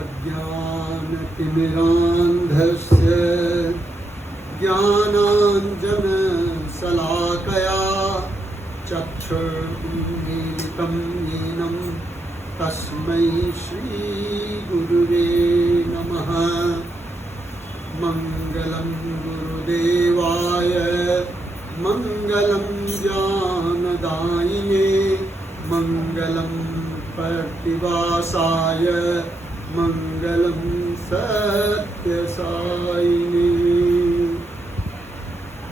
अज्ञानतिमिरान्धस्य ज्ञानाञ्जनशलाकया चक्षुरुन्मीलितं येन तस्मै श्रीगुरुवे नमः। मङ्गलं गुरुदेवाय मङ्गलं ज्ञानदायिने मङ्गलं प्रतिवासाय मङ्गलं सत्यसायिने।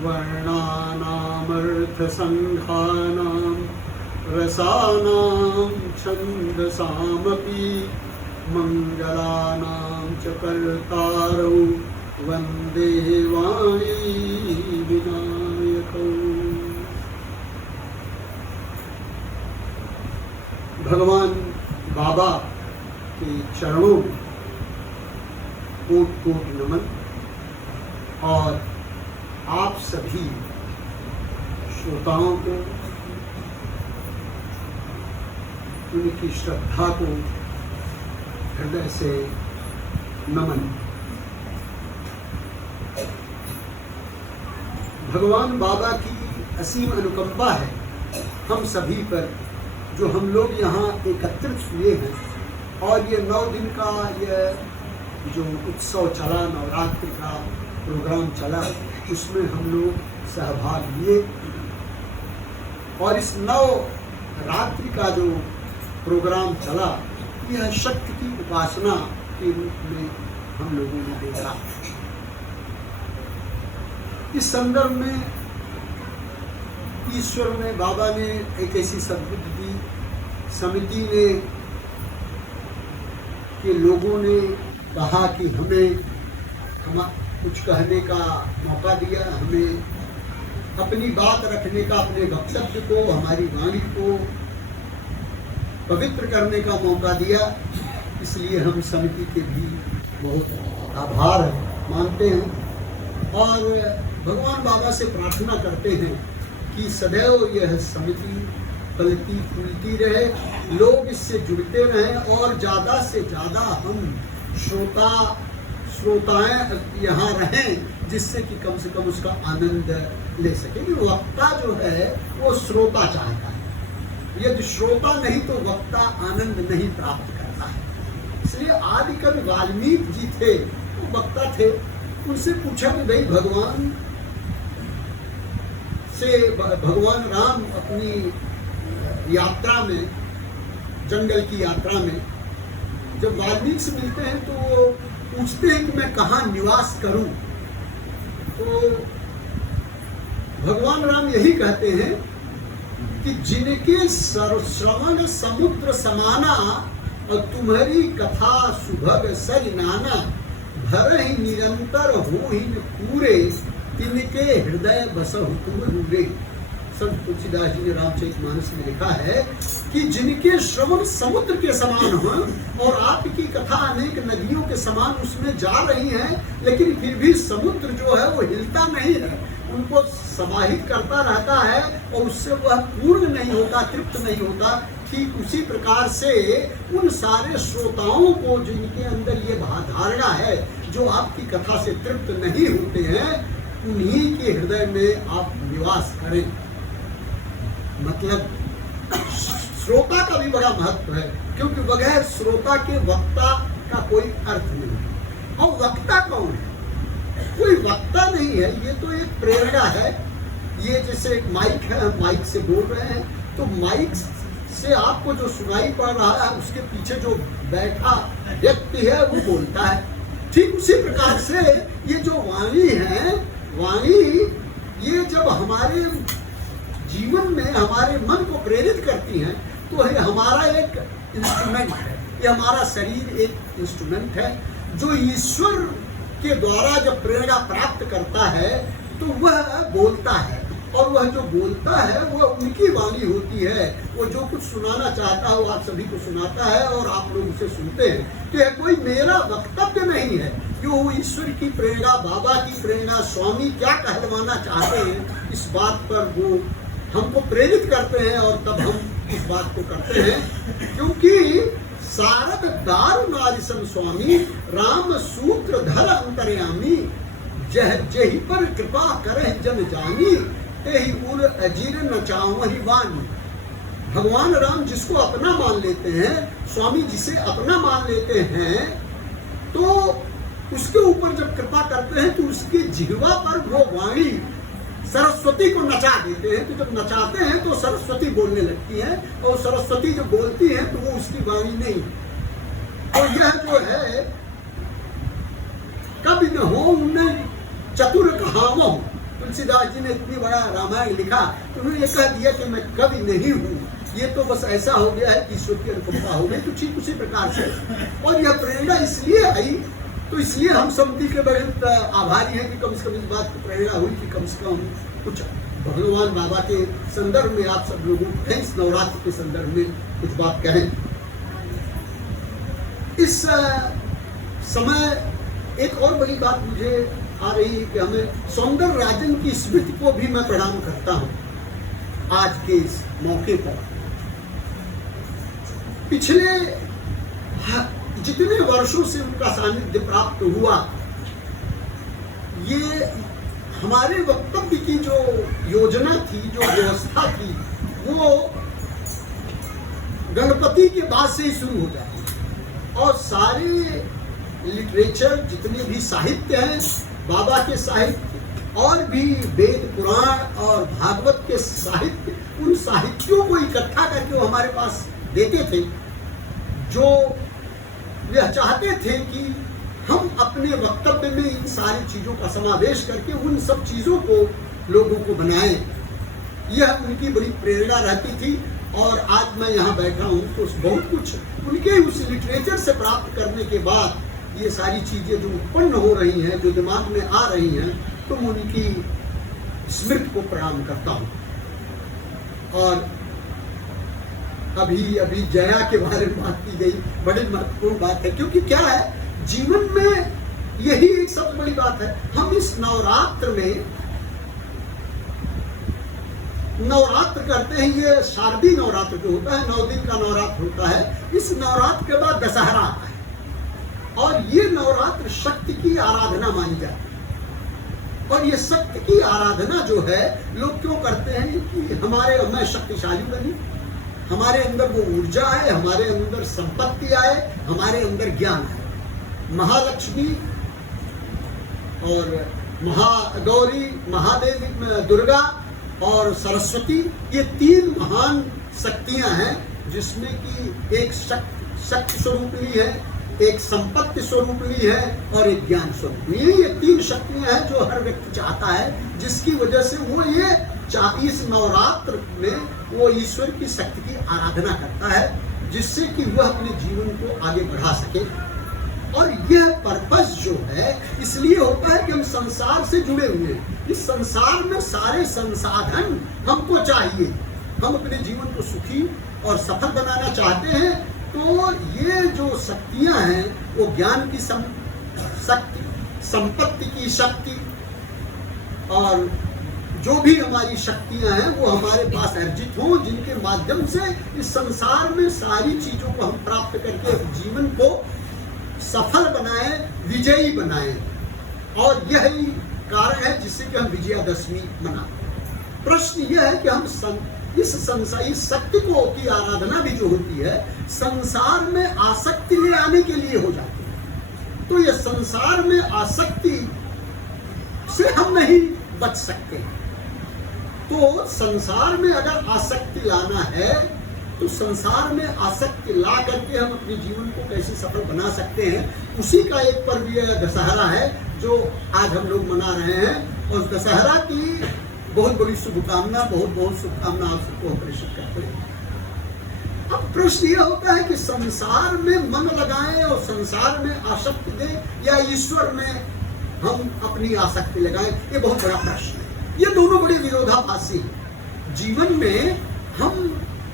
वर्णानामर्थसङ्घानां रसानां छन्दसामपि मङ्गलानां च कर्तारौ वन्दे वाणी विनायकौ। भगवान बाबा के चरणों में कोट कोट नमन और आप सभी श्रोताओं को उनकी श्रद्धा को हृदय से नमन। भगवान बाबा की असीम अनुकंपा है हम सभी पर, जो हम लोग यहाँ एकत्रित हुए हैं और ये 9 दिन का ये जो उत्सव चला, नवरात्रि का प्रोग्राम चला, उसमें हम लोग सहभाग लिए और इस नवरात्रि का जो प्रोग्राम चला यह शक्ति की उपासना के रूप में हम लोगों ने देखा। इस संदर्भ में ईश्वर ने, बाबा ने एक ऐसी सद्बुद्धि दी, समिति ने के लोगों ने कहा कि हमें कुछ कहने का मौका दिया, हमें अपनी बात रखने का, अपने वक्तव्य को, हमारी वाणी को पवित्र करने का मौका दिया। इसलिए हम समिति के भी बहुत आभार मानते हैं और भगवान बाबा से प्रार्थना करते हैं कि सदैव यह समिति फलती फूलती रहे, लोग इससे जुड़ते रहें और ज़्यादा से ज़्यादा हम श्रोताएं यहाँ रहें, जिससे कि कम से कम उसका आनंद ले सके। वक्ता जो है वो श्रोता चाहता है, यदि श्रोता नहीं तो वक्ता आनंद नहीं प्राप्त करता है। इसलिए आदि कवि वाल्मीकि जी थे, वो वक्ता थे। उनसे पूछा कि भाई भगवान राम अपनी यात्रा में, जंगल की यात्रा में जब वाल्मीकि से मिलते हैं तो वो पूछते हैं कि मैं कहाँ निवास करूं। तो भगवान राम यही कहते हैं कि जिनके श्रवण समुद्र समाना और तुम्हारी कथा सुभग सरिनाना, भर ही निरंतर हो ही न पूरे, तिनके हृदय बसहु तुम रूरे। संत तुलसीदास जी ने रामचरितमानस में लिखा है कि जिनके श्रवण समुद्र के समान हो और आपकी कथा अनेक नदियों के समान उसमें जा रही है, लेकिन फिर भी समुद्र जो है वो हिलता नहीं है, उनको समाहित करता रहता है और उससे वह पूर्ण नहीं होता, तृप्त नहीं होता। ठीक उसी प्रकार से उन सारे श्रोताओं को जिनके अंदर ये धारणा है, जो आपकी कथा से तृप्त नहीं होते हैं, उन्हीं के हृदय में आप निवास करें। मतलब श्रोता का भी बड़ा महत्व है, क्योंकि बगैर श्रोता के वक्ता का कोई अर्थ नहीं। और वक्ता कौन है? कोई वक्ता नहीं है, ये तो एक प्रेरणा है। ये जैसे एक माइक है, हम माइक से बोल रहे हैं, तो माइक से आपको जो सुनाई पड़ रहा है उसके पीछे जो बैठा व्यक्ति है वो बोलता है। ठीक उसी प्रकार से ये जो वाणी है, वाणी ये जब हमारे जीवन में हमारे मन को प्रेरित करती हैं तो ये हमारा एक इंस्ट्रूमेंट है, ये हमारा शरीर एक इंस्ट्रूमेंट है जो ईश्वर के द्वारा जब प्रेरणा प्राप्त करता है तो वह बोलता है, और वह जो बोलता है वह उनकी वाणी होती है। वो जो कुछ सुनाना चाहता है वो आप सभी को सुनाता है और आप लोग उसे सुनते हैं। तो यह कोई मेरा वक्तव्य नहीं है, जो ईश्वर की प्रेरणा, बाबा की प्रेरणा, स्वामी क्या कहलवाना चाहते हैं इस बात पर वो हमको प्रेरित करते हैं और तब हम इस बात को करते हैं। क्योंकि सारद दारु नारिसन स्वामी, राम सूत्र धर अंतर्यामी, जह जेहि पर कृपा करे जन जानी, तेहि उर अजीर न चावहि वानी। भगवान राम जिसको अपना मान लेते हैं, स्वामी जिसे अपना मान लेते हैं, तो उसके ऊपर जब कृपा करते हैं तो उसके जिह्वा पर वो वाणी सरस्वती को नचा देते हैं। तो जब नचाते हैं तो सरस्वती बोलने लगती है, और सरस्वती जब बोलती है तो वो उसकी वाणी नहीं। तो यह जो है कवि न हो न चतुर कहावो। तुलसीदास जी ने इतनी बड़ा रामायण लिखा तो उन्होंने ये कह दिया कि मैं कवि नहीं हूँ। ये तो बस ऐसा हो गया है कि ईश्वर की अनुकंपा हो गई, तो ठीक उसी प्रकार से। और यह प्रेरणा इसलिए आई, तो इसलिए हम समिति के बड़े आभारी हैं कि कम से कम इस बात की प्रेरणा हुई कि कम से कम कुछ भगवान बाबा के संदर्भ में आप सब लोगों को इस नवरात्र के संदर्भ में कुछ बात कहें। इस समय एक और बड़ी बात मुझे आ रही है कि हमें सौंदर्य राजन की स्मृति को भी मैं प्रणाम करता हूँ आज के इस मौके पर। पिछले जितने वर्षों से उनका सानिध्य प्राप्त हुआ, ये हमारे वक्तव्य की जो योजना थी, जो व्यवस्था थी, वो गणपति के बाद से ही शुरू हो जाती। और सारे लिटरेचर जितने भी साहित्य हैं, बाबा के साहित्य और भी वेद पुराण और भागवत के साहित्य, उन साहित्यों को इकट्ठा करके वो हमारे पास देते थे, जो यह चाहते थे कि हम अपने वक्तव्य में इन सारी चीज़ों का समावेश करके उन सब चीज़ों को लोगों को बनाएं। यह उनकी बड़ी प्रेरणा रहती थी। और आज मैं यहाँ बैठा हूँ तो बहुत कुछ उनके उस लिटरेचर से प्राप्त करने के बाद ये सारी चीज़ें जो उत्पन्न हो रही हैं, जो दिमाग में आ रही हैं, तो मैं उनकी स्मृति को प्रणाम करता हूँ। और अभी जया के बारे में बात की गई, बड़ी महत्वपूर्ण बात है, क्योंकि क्या है, जीवन में यही एक सबसे बड़ी बात है। हम इस नवरात्र में नवरात्र करते हैं, ये शारदीय नवरात्र जो होता है, 9 दिन का नवरात्र होता है। इस नवरात्र के बाद दशहरा आता है, और ये नवरात्र शक्ति की आराधना मानी जाती है। और ये शक्ति की आराधना जो है लोग क्यों करते हैं कि हमारे मैं शक्तिशाली बनी, हमारे अंदर वो ऊर्जा है, हमारे अंदर संपत्ति आए, हमारे अंदर ज्ञान है। महालक्ष्मी और महागौरी, महादेवी, दुर्गा और सरस्वती, ये 3 महान शक्तियां हैं, जिसमें कि एक शक्ति स्वरूपिणी है, एक संपत्ति स्वरूपिणी है और एक ज्ञान स्वरूपिणी है। ये 3 शक्तियां हैं जो हर व्यक्ति चाहता है, जिसकी वजह से वो ये इस नवरात्र में वो ईश्वर की शक्ति की आराधना करता है, जिससे कि वह अपने जीवन को आगे बढ़ा सके। और यह पर्पस जो है इसलिए होता है कि हम संसार से जुड़े हुए हैं। इस संसार में सारे संसाधन हमको चाहिए, हम अपने जीवन को सुखी और सफल बनाना चाहते हैं। तो ये जो शक्तियां हैं, वो ज्ञान की शक्ति, संपत्ति की शक्ति, और जो भी हमारी शक्तियां हैं वो हमारे पास अर्जित हों, जिनके माध्यम से इस संसार में सारी चीजों को हम प्राप्त करके जीवन को सफल बनाएं, विजयी बनाएं। और यही कारण है जिससे कि हम विजयादशमी मनाते हैं। प्रश्न यह है कि हम इस शक्ति को की आराधना भी जो होती है, संसार में आसक्ति ले आने के लिए हो जाती है। तो यह संसार में आसक्ति से हम नहीं बच सकते। तो संसार में अगर आसक्ति लाना है, तो संसार में आसक्ति ला करके हम अपने जीवन को कैसे सफल बना सकते हैं, उसी का एक पर्व यह दशहरा है जो आज हम लोग मना रहे हैं। और दशहरा की बहुत बड़ी शुभकामना, बहुत शुभकामना आप सबको प्रेषित करते हैं। अब प्रश्न यह होता है कि संसार में मन लगाएं और संसार में आसक्ति दें, या ईश्वर में हम अपनी आसक्ति लगाएं, ये बहुत बड़ा प्रश्न है। ये दोनों बड़े विरोधाभासी हैं। जीवन में हम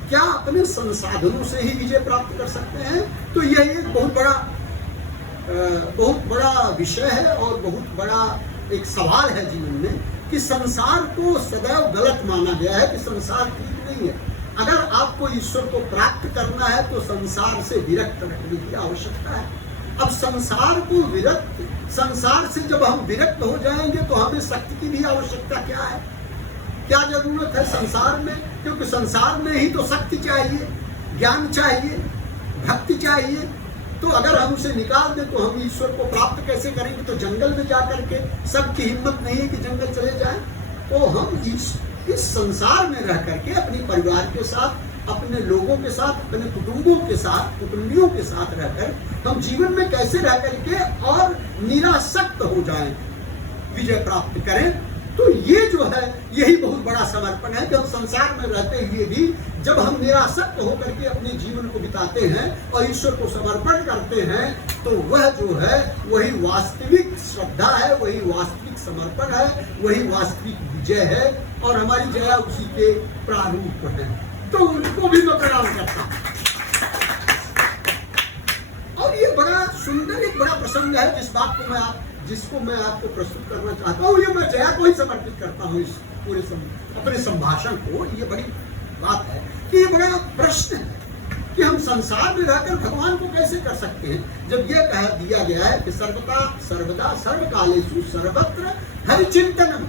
क्या अपने संसाधनों से ही विजय प्राप्त कर सकते हैं? तो यह एक बहुत बड़ा विषय है और बहुत बड़ा एक सवाल है जीवन में, कि संसार को सदैव गलत माना गया है कि संसार ठीक नहीं है। अगर आपको ईश्वर को प्राप्त करना है तो संसार से विरक्त रहने की आवश्यकता है। अब संसार से जब हम विरक्त हो जाएंगे तो हमें शक्ति की भी आवश्यकता क्या है, क्या जरूरत है संसार में? क्योंकि संसार में ही तो शक्ति चाहिए, ज्ञान चाहिए, भक्ति चाहिए। तो अगर हम उसे निकाल दें तो हम ईश्वर को प्राप्त कैसे करेंगे? तो जंगल में जाकर के, सबकी हिम्मत नहीं है कि जंगल चले जाएं। तो हम इस संसार में रह करके अपने परिवार के साथ, अपने लोगों के साथ, अपने कुटुंबों के साथ, कुटुंबियों के साथ रहकर हम जीवन में कैसे रह करके और निरासक्त हो जाएं, विजय प्राप्त करें। तो ये जो है यही बहुत बड़ा समर्पण है कि हम संसार में रहते हुए भी जब हम निरासक्त होकर के अपने जीवन को बिताते हैं और ईश्वर को समर्पण करते हैं तो वह जो है वही वास्तविक श्रद्धा है, वही वास्तविक समर्पण है, वही वास्तविक विजय है और हमारी जया उसी के प्रारूप है। तो उनको भी मैं प्रणाम करता हूँ। और ये बड़ा सुंदर एक बड़ा प्रसंग है जिसको मैं आपको प्रस्तुत करना चाहता हूँ। ये मैं जया को ही समर्पित करता हूँ, इस पूरे अपने संभाषण को। ये बड़ी बात है कि ये बड़ा प्रश्न है कि हम संसार में रहकर भगवान को कैसे कर सकते हैं, जब यह कह दिया गया है कि सर्वदा सर्वकालेषु सर्वत्र हरि चिंतनम।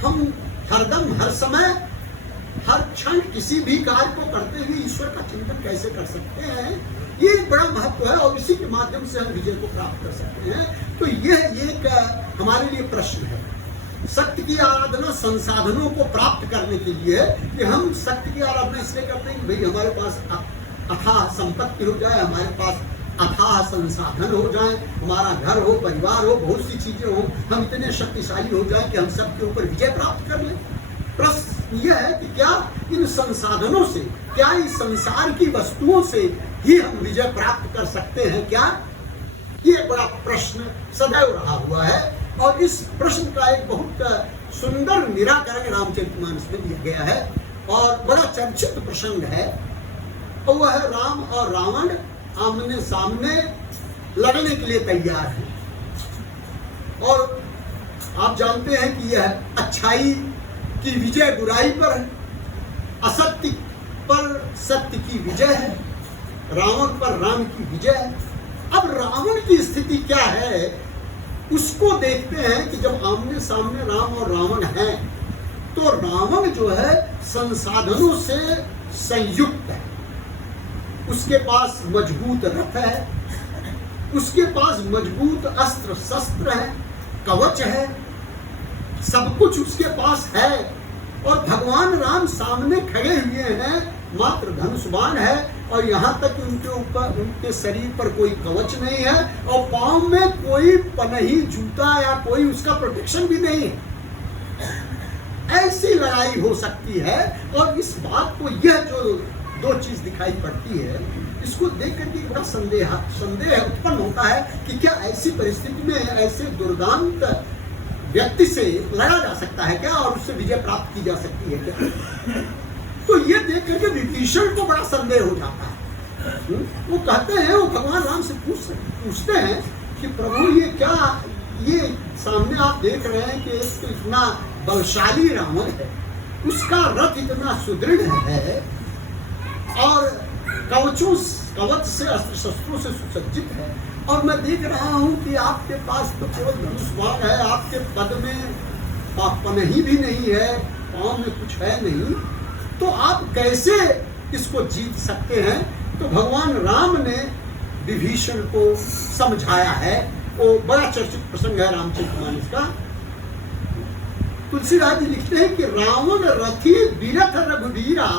हम हरदम, हर समय, हर क्षण किसी भी कार्य को करते हुए ईश्वर का चिंतन कैसे कर सकते हैं, ये एक बड़ा महत्व है और इसी के माध्यम से हम विजय को प्राप्त कर सकते हैं। तो यह एक हमारे लिए प्रश्न है। शक्ति की आराधना संसाधनों को प्राप्त करने के लिए है कि हम शक्ति की आराधना इसलिए करते हैं कि भाई हमारे पास अथाह संपत्ति हो जाए, हमारे पास अथाह संसाधन हो जाए, हमारा घर हो, परिवार हो, बहुत सी चीजें हो, हम इतने शक्तिशाली हो जाए कि हम सबके ऊपर विजय प्राप्त कर लें। प्रश्न यह है कि क्या इन संसाधनों से, क्या इस संसार की वस्तुओं से ही हम विजय प्राप्त कर सकते हैं क्या? ये बड़ा प्रश्न सदैव रहा हुआ है और इस प्रश्न का एक बहुत सुंदर निराकरण रामचरितमानस में दिया गया है और बड़ा चर्चित प्रसंग है। और वह है राम और रावण आमने सामने लड़ने के लिए तैयार हैं और आप जानते हैं कि यह अच्छाई की विजय बुराई पर है, असत्य पर सत्य की विजय है, रावण पर राम की विजय है। अब रावण की स्थिति क्या है उसको देखते हैं कि जब आमने सामने राम और रावण हैं तो रावण जो है संसाधनों से संयुक्त है, उसके पास मजबूत रथ है, उसके पास मजबूत अस्त्र शस्त्र है, कवच है, सब कुछ उसके पास है और भगवान राम सामने खड़े हुए हैं, मात्र धनुष्बाण है और यहाँ तक उनके ऊपर, उनके शरीर पर कोई कवच नहीं है और पांव में कोई पनही जूता या कोई उसका प्रोटेक्शन भी नहीं है। ऐसी लड़ाई हो सकती है और इस बात को, यह जो दो चीज दिखाई पड़ती है, इसको देख करके बड़ा संदेह उत्पन्न होता है कि क्या ऐसी परिस्थिति में ऐसे दुर्दांत व्यक्ति से लड़ा जा सकता है क्या और उससे विजय प्राप्त की जा सकती है क्या? तो ये देख करके विभीषण को बड़ा संदेह हो जाता है। वो कहते हैं, वो भगवान राम से पूछते हैं कि प्रभु ये क्या, ये सामने आप देख रहे हैं कि एक तो इतना बलशाली रावण है, उसका रथ इतना सुदृढ़ है और कवच से, अस्त्र शस्त्रों से सुसज्जित है और मैं देख रहा हूं कि आपके पास तो केवल धनुष्बाण है, आपके पद में पनही भी नहीं है, पांव में कुछ है नहीं, तो आप कैसे इसको जीत सकते हैं? तो भगवान राम ने विभीषण को समझाया है। वो बड़ा चर्चित प्रसंग है रामचरितमानस का। तुलसीदास जी लिखते हैं कि रावण रथी बिरथ रघुवीरा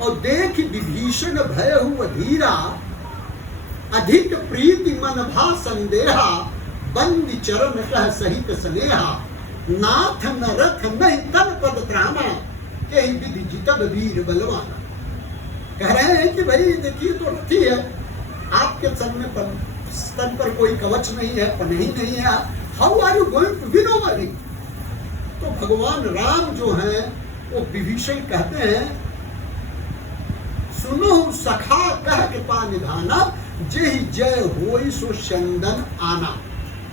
और देख विभीषण भयहु अधीरा, अधिक प्रीति मन भा संदेहा, बंदी चरण कह सहित स्नेहा, नाथ न रथ नहीं तन पद त्रामा, यही विधि जितब वीर बलवाना। कह रहे हैं कि भाई देखिए तो रथी है, आपके स्तन पर कोई कवच नहीं है, पनही नहीं है, how are you going to win over him? तो भगवान राम जो हैं वो विभीषण कहते हैं, सुनो सखा कह कृपा निधाना, जय जय होई सो चंदन आना।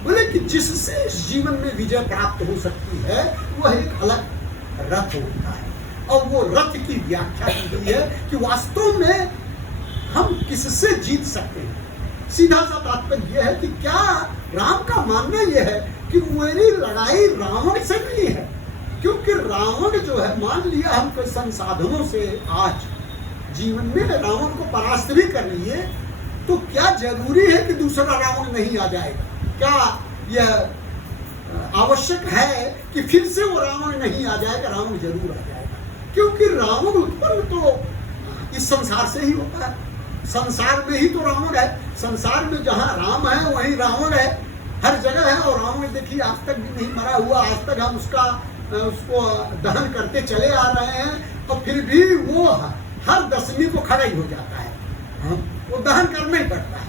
बोले कि जिससे इस जीवन में विजय प्राप्त हो सकती है वह एक अलग रथ होता है, और वो रथ की व्याख्या की गई है कि वास्तव में हम किससे जीत सकते हैं। सीधा सा तात्पर्य यह है कि क्या राम का मानना यह है कि मेरी लड़ाई रावण से नहीं है, क्योंकि रावण जो है, मान लिया हम कोई संसाधनों से आज जीवन में रावण को परास्त भी कर लिए, तो क्या जरूरी है कि दूसरा रावण नहीं आ जाएगा? क्या यह आवश्यक है कि फिर से वो रावण नहीं आ जाएगा? रावण जरूर आ जाएगा, क्योंकि रावण उत्पन्न तो इस संसार से ही होता है। संसार में ही तो रावण है। संसार में जहाँ राम है वहीं रावण है, हर जगह है। और रावण देखिए आज तक भी नहीं मरा हुआ, आज तक हम उसको दहन करते चले आ रहे हैं, और फिर भी वो हर दशमी को खड़ा ही हो जाता है। वो दहन करना ही पड़ता है,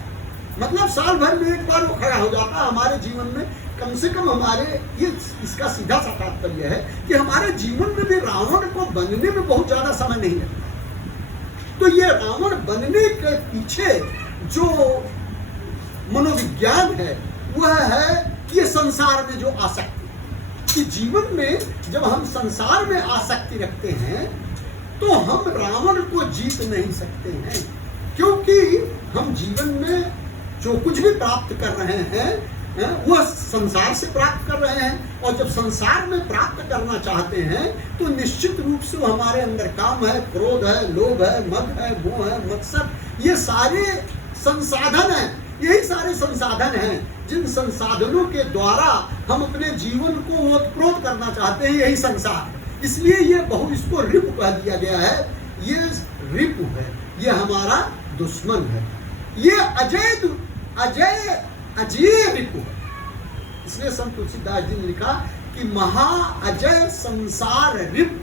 मतलब साल भर में एक बार वो खड़ा हो जाता है। हमारे जीवन में कम से कम इसका सीधा सा तात्पर्य है कि हमारे जीवन में भी रावण को बनने में बहुत ज्यादा समय नहीं लगता। तो ये रावण बनने के पीछे जो मनोविज्ञान है वह है कि ये संसार में जो आसक्ति, कि जीवन में जब हम संसार में आसक्ति रखते हैं तो हम रावण को जीत नहीं सकते हैं, क्योंकि हम जीवन में जो कुछ भी प्राप्त कर रहे हैं वह संसार से प्राप्त कर रहे हैं। और जब संसार में प्राप्त करना चाहते हैं तो निश्चित रूप से वो हमारे अंदर काम है, क्रोध है, लोभ है, मद है, मोह है, मत्सर, ये सारे संसाधन हैं। यही सारे संसाधन हैं जिन संसाधनों के द्वारा हम अपने जीवन को ओतप्रोत करना चाहते हैं, यही संसार। इसलिए ये इसको रिपु कह दिया गया है। ये रिपु है, ये हमारा दुश्मन है, ये अजय रिपु है। इसलिए संत तुलसीदास जी ने लिखा कि महा अजय संसार रिपु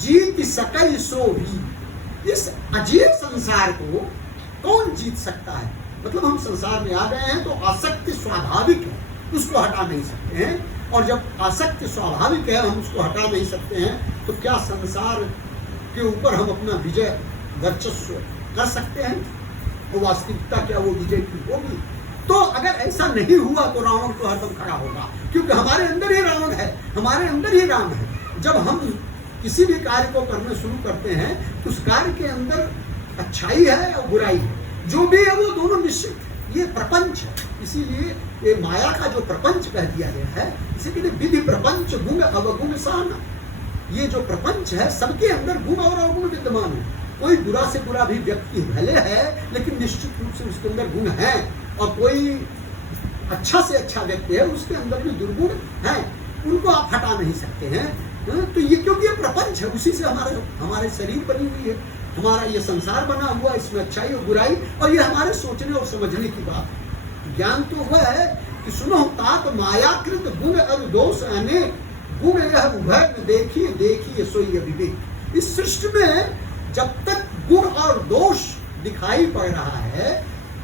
जीत सकई सो भी। इस अजय संसार को कौन जीत सकता है? मतलब हम संसार में आ गए हैं तो आसक्ति स्वाभाविक है, उसको हटा नहीं सकते हैं। और जब आसक्ति स्वाभाविक है, हम उसको हटा नहीं सकते हैं, तो क्या संसार के ऊपर हम अपना विजय वर्चस्व कर सकते हैं? वो वास्तविकता क्या वो विजय की होगी? तो अगर ऐसा नहीं हुआ तो रावण तो हरदम खड़ा होगा, क्योंकि हमारे अंदर ही रावण है, हमारे अंदर ही राम है। जब हम किसी भी कार्य को करना शुरू करते हैं तो उस कार्य के अंदर अच्छाई है और बुराई है, जो भी है वो दोनों निश्चित है। ये प्रपंच है, इसीलिए ये माया का जो प्रपंच कह दिया गया है, इसे कहते विधि प्रपंच गुण अवगुण साना। ये जो प्रपंच है सबके अंदर गुण और अवगुण विद्यमान है। कोई बुरा से बुरा भी व्यक्ति भले है, लेकिन निश्चित रूप से उसके अंदर गुण है, और कोई अच्छा से अच्छा व्यक्ति है, उसके अंदर भी दुर्गुण है, उनको आप हटा नहीं सकते हैं। तो ये क्योंकि ये प्रपंच है, उसी से हमारे शरीर बनी हुई है, हमारा ये संसार बना हुआ, इसमें अच्छाई और बुराई, और ये हमारे सोचने और समझने की बात है। ज्ञान तो वह है कि सुनो तात मायाकृत गुण और दोष अनेक, गुण यह उभय न देखिए देखिए सोई अविवेक। इस सृष्टि में जब तक गुण और दोष दिखाई पड़ रहा है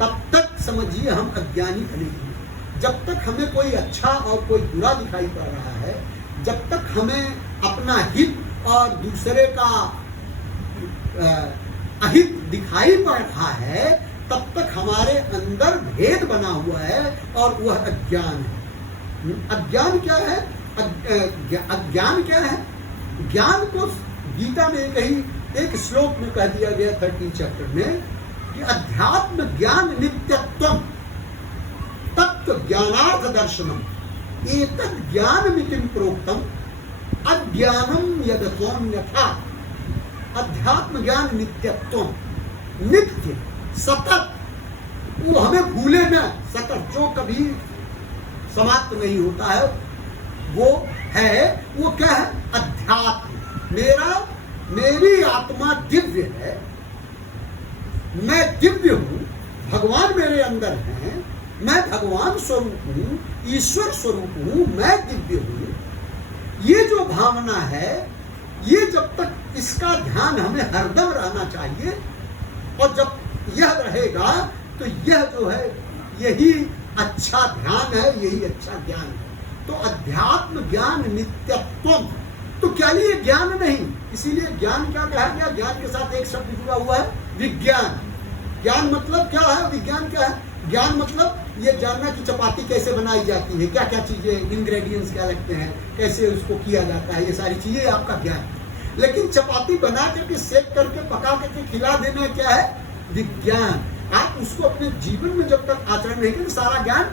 तब तक समझिए हम अज्ञानी बने हैं। जब तक हमें कोई अच्छा और कोई बुरा दिखाई पड़ रहा है, जब तक हमें अपना हित और दूसरे का अहित दिखाई पड़ रहा है, तब तक हमारे अंदर भेद बना हुआ है, और वह अज्ञान है। अज्ञान क्या है? अज्ञान क्या है? ज्ञान को गीता में कहीं एक श्लोक में कह दिया गया 13 चैप्टर में कि अध्यात्म ज्ञान नित्यत्वम तत्व ज्ञानार्थ दर्शनम एतद् ज्ञानमितिं प्रोक्तम अज्ञानम यदतोन्यथा। अध्यात्म ज्ञान नित्यत्व, नित्य सतत, वो हमें भूले न, सतत जो कभी समाप्त नहीं होता है, वो है। वो क्या है? अध्यात्म। मेरी आत्मा दिव्य है, मैं दिव्य हूं, भगवान मेरे अंदर हैं, मैं भगवान स्वरूप हूं, ईश्वर स्वरूप हूं, मैं दिव्य हूं। ये जो भावना है, ये जब तक इसका ध्यान हमें हरदम रहना चाहिए, और जब यह रहेगा तो यह जो है यही अच्छा ध्यान है, यही अच्छा ज्ञान है। तो अध्यात्म ज्ञान नित्यत्वम, तो क्या ये ज्ञान नहीं? इसीलिए ज्ञान क्या कहा गया? ज्ञान के साथ एक शब्द जुड़ा हुआ है, विज्ञान। ज्ञान मतलब क्या है? विज्ञान क्या है? ज्ञान मतलब ये जानना कि चपाती कैसे बनाई जाती है, क्या क्या चीजें, इंग्रेडिएंट्स क्या लगते हैं, कैसे उसको किया जाता है, ये सारी चीजें आपका ज्ञान। लेकिन चपाती बना करके सेक करके पका करके खिला देना क्या है? विज्ञान। आप उसको अपने जीवन में जब तक आचरण नहीं करेंगे सारा ज्ञान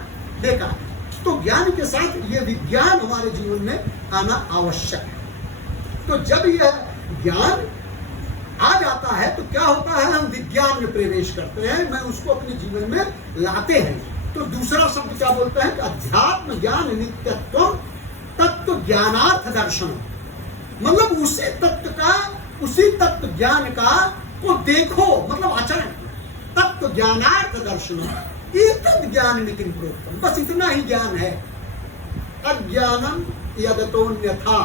बेकार है। तो ज्ञान के साथ ये विज्ञान हमारे जीवन में आना आवश्यक है। तो जब यह ज्ञान आ जाता है तो क्या होता है? हम विज्ञान में प्रवेश करते हैं, मैं उसको अपने जीवन में लाते हैं। तो दूसरा शब्द क्या बोलता है कि अध्यात्म ज्ञान नित्यत्व तत्व ज्ञानार्थ दर्शन, मतलब उसी तत्व ज्ञान का को देखो, मतलब आचरण। तत्व ज्ञानार्थ दर्शन एतद् ज्ञान नितिन प्रोक्तम, बस इतना ही ज्ञान है। अज्ञानम यदतोन्यथा,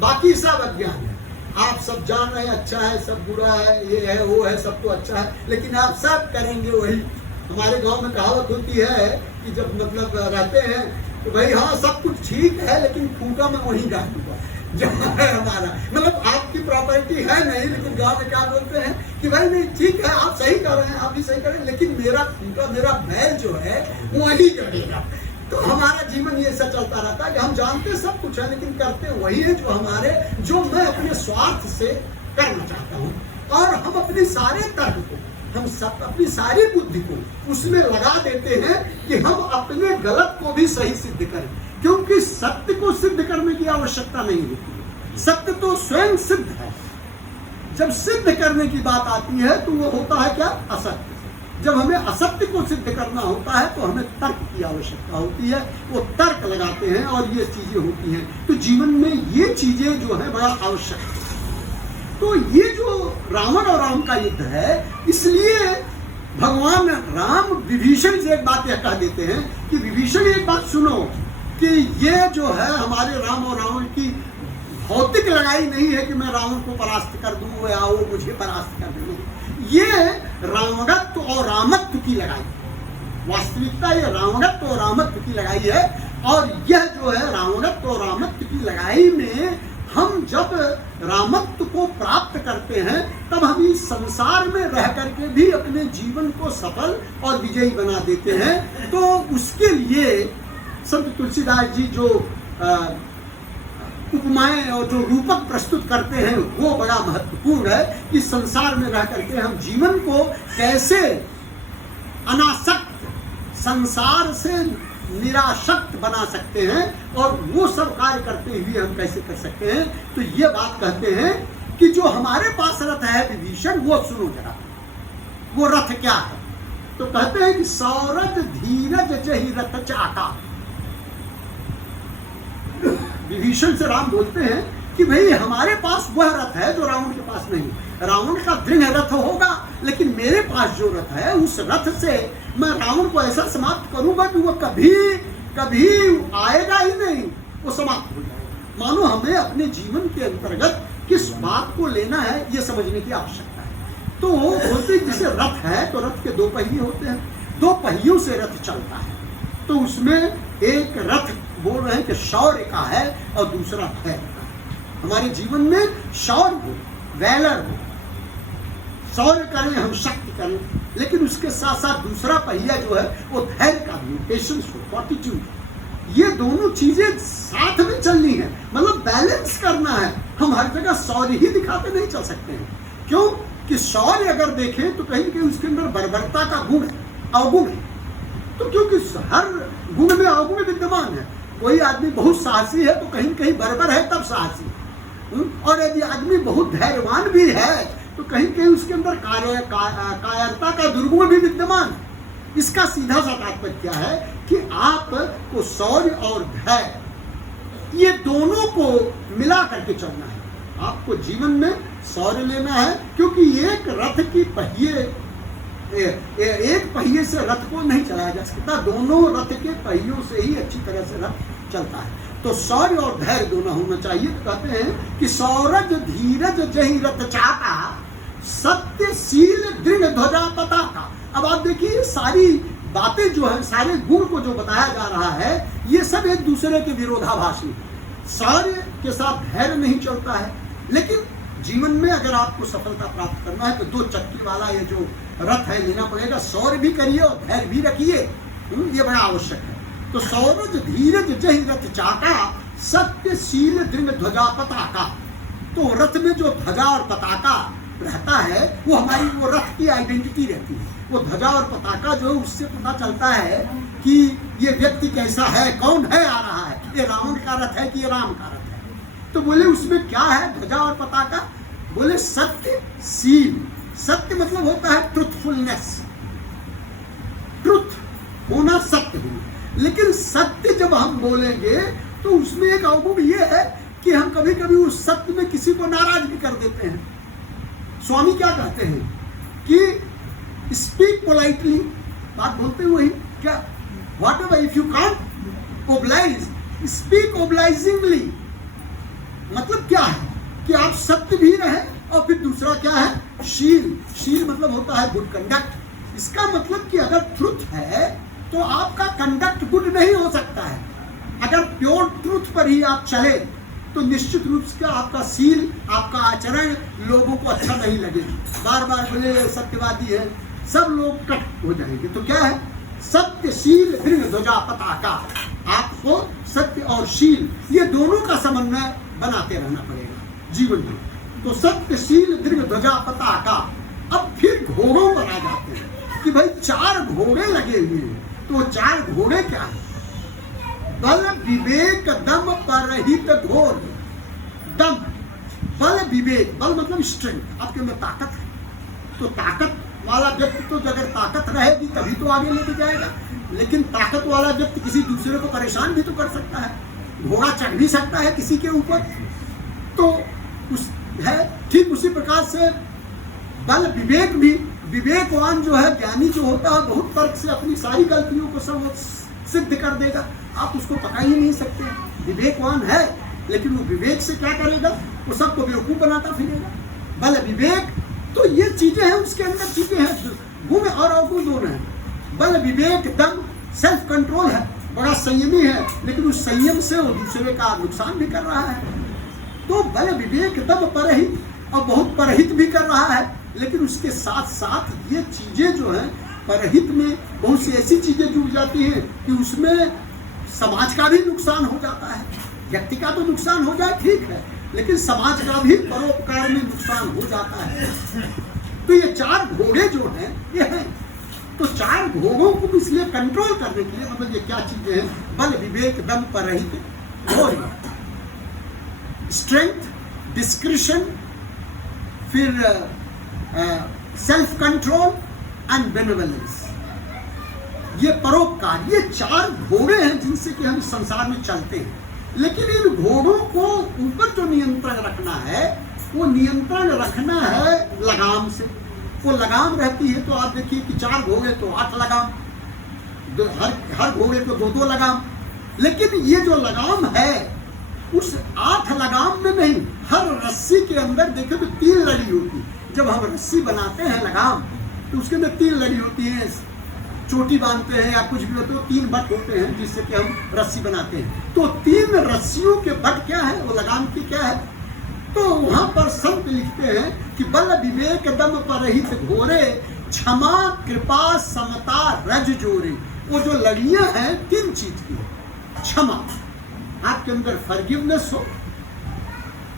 बाकी सब अज्ञान है। आप सब जान रहे हैं अच्छा है, सब बुरा है, ये है वो है, सब तो अच्छा है, लेकिन आप सब करेंगे वही। हमारे गांव में कहावत होती है कि जब मतलब रहते हैं तो भाई हाँ सब कुछ ठीक है लेकिन खूंटा में वही डालूंगा जो है हमारा, मतलब आपकी प्रॉपर्टी है नहीं, लेकिन गांव में क्या बोलते हैं कि भाई नहीं ठीक है आप सही कर रहे हैं, आप भी सही कर रहे हैं, लेकिन मेरा खूंटा, मेरा बैल जो है वही जड़ेगा। तो हमारा जीवन ये ऐसा चलता रहता है कि हम जानते सब कुछ है लेकिन करते वही है जो मैं अपने स्वार्थ से करना चाहता हूँ। और हम अपने सारे तर्क को, हम सब अपनी सारी बुद्धि को उसमें लगा देते हैं कि हम अपने गलत को भी सही सिद्ध करें, क्योंकि सत्य को सिद्ध करने की आवश्यकता नहीं होती है। सत्य तो स्वयं सिद्ध है। जब सिद्ध करने की बात आती है तो वो होता है क्या? असत्य। जब हमें असत्य को सिद्ध करना होता है तो हमें तर्क की आवश्यकता होती है, वो तर्क लगाते हैं और ये चीजें होती हैं। तो जीवन में ये चीजें जो है बड़ा आवश्यक है। तो ये जो रावण और राम का युद्ध है, इसलिए भगवान राम विभीषण से एक बात यह कह देते हैं कि विभीषण एक बात सुनो कि ये जो है हमारे राम और रावण की भौतिक लड़ाई नहीं है कि मैं रावण को परास्त कर दूं या वो मुझे परास्त कर दूं। ये रावणत्व और रामत्व की लड़ाई, वास्तविकता ये रावणत्व और रामत्व की लड़ाई है। और यह जो है रावणत्व और रामत्व की लड़ाई में हम जब रामत्व को प्राप्त करते हैं तब हम इस संसार में रह करके भी अपने जीवन को सफल और विजयी बना देते हैं। तो उसके लिए संत तुलसीदास जी जो उपमाएं और जो रूपक प्रस्तुत करते हैं वो बड़ा महत्वपूर्ण है कि संसार में रह करके हम जीवन को कैसे अनासक्त, संसार से निरासक्त बना सकते हैं और वो सब कार्य करते हुए हम कैसे कर सकते हैं। तो ये बात कहते हैं कि जो हमारे पास रथ है विभीषण, वो सुनो जरा, वो रथ क्या है? तो कहते हैं कि सौरथ धीरज जहि रथ चाका। विभीषण से राम बोलते हैं कि भाई हमारे पास वह रथ है जो रावण के पास नहीं। रावण का दृढ़ रथ होगा, लेकिन मेरे पास जो रथ है उस रथ से मैं रावण को ऐसा समाप्त करूंगा कि वो कभी कभी आएगा ही नहीं, वो समाप्त हो जाएगा। मानो हमें अपने जीवन के अंतर्गत किस बात को लेना है ये समझने की आवश्यकता है। तो बोलते जैसे रथ है तो रथ के दो पहिए होते हैं, दो पहियों से रथ चलता है। तो उसमें एक रथ बोल रहे हैं कि शौर्य का है और दूसरा धैर्य का। हमारे जीवन में शौर्य हो, वैलर हो, शौर्य करें, हम शक्ति करें, लेकिन उसके साथ साथ दूसरा पहिया जो है वो धैर्य का भी, पेशेंस हो, फॉर्टिट्यूड। ये दोनों चीजें साथ में चलनी है, मतलब बैलेंस करना है। हम हर जगह शौर्य ही दिखाते नहीं चल सकते हैं। क्यों कि शौर्य अगर देखें तो कहीं कहीं उसके अंदर बर्बरता का गुण है, अवगुण है। तो क्योंकि हर गुण में अवगुण विद्यमान है। कोई आदमी बहुत साहसी है तो कहीं कहीं बर्बर है तब साहसी, और यदि आदमी बहुत धैर्यवान भी है तो कहीं कहीं उसके अंदर कायरता का दुर्गुण भी विद्यमान है। इसका सीधा सा तात्पर्य क्या है कि आपको शौर्य और धैर्य ये दोनों को मिला करके चलना है। आपको जीवन में शौर्य लेना है, क्योंकि एक रथ की पहिए, एक पहिए से रथ को नहीं चलाया जा सकता, दोनों रथ के पहियों से ही अच्छी तरह से रथ चलता है। तो शौर्य और धैर्य दोनों होना चाहिए। तो कहते हैं कि सौरज धीरज जहि रथ चाका, सत्यशील दृढ़ ध्वजा पताका। अब आप देखिए सारी बातें जो है, सारे गुण को जो बताया जा रहा है, ये सब एक दूसरे के विरोधाभासी है। शौर्य के साथ धैर्य नहीं चलता है, लेकिन जीवन में अगर आपको सफलता प्राप्त करना है तो दो चक्की वाला ये जो रथ है लेना पड़ेगा। शौर्य भी करिए और धैर्य भी रखिए, ये बड़ा आवश्यक है। तो सौरज धीरज जहि रथ चाका, सत्यशील दृढ़ ध्वजा पताका। तो रथ में जो ध्वजा और पताका रहता है वो हमारी वो रथ की आइडेंटिटी रहती है। वो ध्वजा और पताका जो है उससे पता चलता है कि ये व्यक्ति कैसा है, कौन है आ रहा है, ये रावण का रथ है कि ये राम का रथ है। तो बोले उसमें क्या है ध्वजा और पताका? बोले सत्यशील। सत्य मतलब होता है ट्रुथफुलनेस, ट्रुथ होना, सत्य होना। लेकिन सत्य जब हम बोलेंगे तो उसमें एक अवगुण ये है कि हम कभी कभी उस सत्य में किसी को नाराज भी कर देते हैं। स्वामी क्या कहते हैं कि स्पीक पोलाइटली, बात बोलते हुए क्या, whatever if you can't oblige speak obligingly. मतलब क्या है कि आप सत्य भी रहे और फिर दूसरा क्या है शील। शील मतलब होता है गुड कंडक्ट। इसका मतलब कि अगर ट्रुथ है तो आपका कंडक्ट गुड नहीं हो सकता है। अगर प्योर ट्रुथ पर ही आप चले तो निश्चित रूप से आपका सील, आपका आचरण लोगों को अच्छा नहीं लगेगा। बार बार बोले सत्यवादी है, सब लोग कट हो जाएंगे। तो क्या है सत्यशील दृढ़ ध्वजा पताका। आपको सत्य और शील ये दोनों का समन्वय बनाते रहना पड़ेगा जीवन में। तो सत्यशील दृढ़ ध्वजा पताका। अब फिर घोड़ों पर आ जाते हैं कि भाई 4 घोड़े लगे हुए हैं। तो 4 घोड़े क्या है? बल विवेक दम परहित घोर। दम, बल विवेक, बल मतलब स्ट्रेंथ, आपके अंदर ताकत है। तो ताकत वाला व्यक्ति तो अगर ताकत रहेगी तभी तो आगे लेके जाएगा। लेकिन ताकत वाला व्यक्ति किसी दूसरे को परेशान भी तो कर सकता है, घोड़ा चढ़ भी सकता है किसी के ऊपर। तो उस है ठीक उसी प्रकार से बल विवेक भी। विवेकवान जो है, ज्ञानी जो होता है, बहुत तर्क से अपनी सारी गलतियों को सब सिद्ध कर देगा। आप उसको पका ही नहीं सकते। विवेकवान है लेकिन वो विवेक से क्या करेगा, वो सबको बेवकूफ बनाता फिरेगा। बल विवेक, तो ये चीजें हैं, उसके अंदर चीजें हैं, गुण और अवगुण दोनों हैं। बल विवेक दम, सेल्फ कंट्रोल है, बड़ा संयमी है, लेकिन उस संयम से वो दूसरे का नुकसान भी कर रहा है। तो बल विवेक दम परहित, और बहुत परहित भी कर रहा है। लेकिन उसके साथ साथ ये चीजें जो हैं परहित में बहुत सी ऐसी चीजें जुड़ जाती हैं कि उसमें समाज का भी नुकसान हो जाता है। व्यक्ति का तो नुकसान हो जाए ठीक है, लेकिन समाज का भी परोपकार में नुकसान हो जाता है। तो ये 4 घोड़े जो हैं ये हैं। तो 4 घोड़ों को इसलिए कंट्रोल करने के लिए, मतलब ये क्या चीजें हैं? बल विवेक दम परहित घोर, स्ट्रेंथ, डिस्क्रिशन, फिर सेल्फ कंट्रोल एंड बेनेवलेंस। ये परोपकार, ये 4 घोड़े हैं जिनसे कि हम इस संसार में चलते हैं। लेकिन इन घोड़ों को ऊपर जो नियंत्रण रखना है, वो नियंत्रण रखना है लगाम से। वो लगाम रहती है, तो आप देखिए कि 4 घोड़े तो 8 लगाम, हर घोड़े को 2-2 लगाम। लेकिन ये जो लगाम है उस 8 लगाम में नहीं, हर रस्सी के अंदर देखे तो 3 लड़ी होती। जब हम रस्सी बनाते हैं लगाम तो उसके अंदर 3 लड़ी होती है। चोटी बांधते हैं या कुछ भी होते हैं, 3 बट होते हैं जिससे कि हम रस्सी बनाते हैं। तो 3 रस्सियों के बट क्या है, वो लगाम की क्या है? तो वहां पर संत लिखते हैं कि बल विवेक दम परहित घोरे, क्षमा कृपा समता रज जोरे। वो जो लड़ियां हैं 3 चीज की है। क्षमा, आपके अंदर फॉरगिवनेस हो,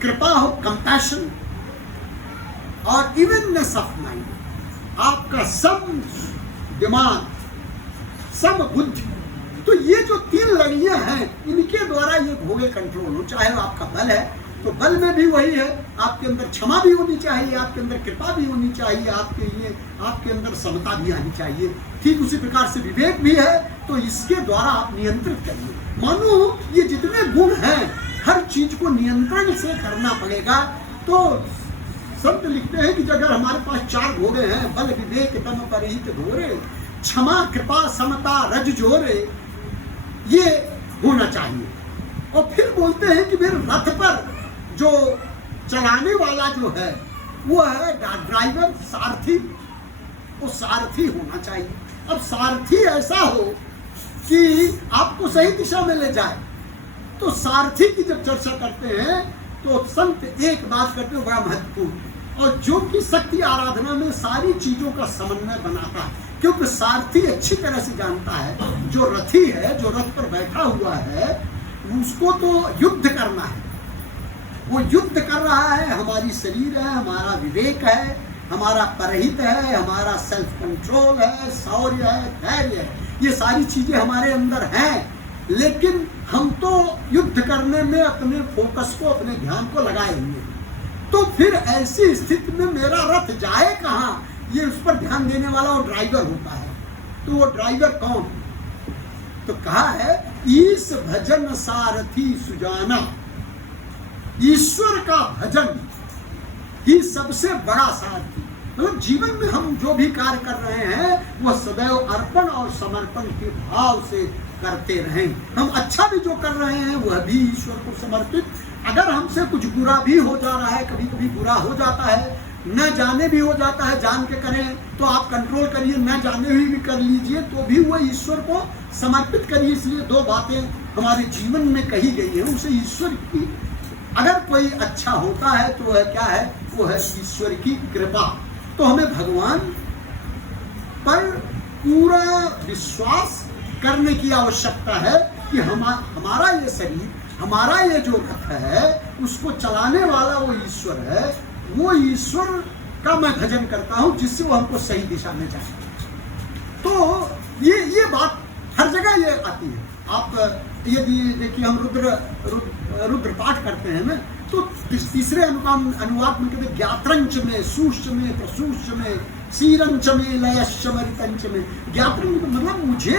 कृपा हो, कंपैशन, और इवननेस ऑफ माइंड, आपका सम दिमाग, सम बुद्धि। तो ये जो 3 लड़ियां हैं इनके द्वारा ये घोड़े कंट्रोल हो। चाहे आपका बल है तो बल में भी वही है, आपके अंदर क्षमा भी होनी चाहिए, आपके अंदर कृपा भी होनी चाहिए, आपके अंदर समता भी आनी चाहिए। ठीक उसी प्रकार से विवेक भी है, तो इसके द्वारा आप नियंत्रित करिए। मानो ये जितने गुण हैं हर चीज को नियंत्रण से करना पड़ेगा। तो संत लिखते हैं कि अगर हमारे पास 4 घोड़े हैं, बल विवेक दम परहित घोरे, क्षमा कृपा समता रज जोरे, ये होना चाहिए। और फिर बोलते हैं कि मेरे रथ पर जो चलाने वाला जो है वो है ड्राइवर, सारथी। वो सारथी होना चाहिए। अब सारथी ऐसा हो कि आपको सही दिशा में ले जाए। तो सारथी की जब चर्चा करते हैं तो संत एक बात करते हैं बड़ा महत्वपूर्ण, और जो कि शक्ति आराधना में सारी चीजों का समन्वय बनाता है। क्योंकि सारथी अच्छी तरह से जानता है जो रथी है, जो रथ पर बैठा हुआ है, उसको तो युद्ध करना है। वो युद्ध कर रहा है, हमारी शरीर है, हमारा विवेक है, हमारा परहित है, हमारा सेल्फ कंट्रोल है, शौर्य है, धैर्य है, ये सारी चीजें हमारे अंदर हैं। लेकिन हम तो युद्ध करने में अपने फोकस को, अपने ध्यान को लगाए हुए, तो फिर ऐसी स्थिति में मेरा रथ जाए कहाँ, ये उस पर ध्यान देने वाला वो ड्राइवर होता है। तो वो ड्राइवर कौन? तो कहा है ईश भजन सारथी सुजाना, ईश्वर का भजन ही सबसे बड़ा सारथी। मतलब जीवन में हम जो भी कार्य कर रहे हैं वह सदैव अर्पण और समर्पण के भाव से करते रहें। हम अच्छा भी जो कर रहे हैं वह भी ईश्वर को समर्पित। अगर हमसे कुछ बुरा भी हो जा रहा है, कभी कभी बुरा हो जाता है, न जाने भी हो जाता है, जान के करें तो आप कंट्रोल करिए, न जाने हुए भी कर लीजिए, तो भी वह ईश्वर को समर्पित करिए। इसलिए दो बातें हमारे जीवन में कही गई है, उसे ईश्वर की, अगर कोई अच्छा होता है तो वह क्या है, वो है ईश्वर की कृपा। तो हमें भगवान पर पूरा विश्वास करने की आवश्यकता है कि हमारा ये शरीर, हमारा ये जो रथ है, उसको चलाने वाला वो ईश्वर है। वो ईश्वर का मैं भजन करता हूँ जिससे वो हमको सही दिशा में जाए। तो ये बात हर जगह ये आती है। आप यदि देखिए, हम रुद्र पाठ करते हैं ना, तो तीसरे अनुवाद में कहते ज्ञात्रंच में, सूश्च में, प्रसूश्च में, सीरंच में, लयश्च मरितंच में। ज्ञात्रंच मतलब मुझे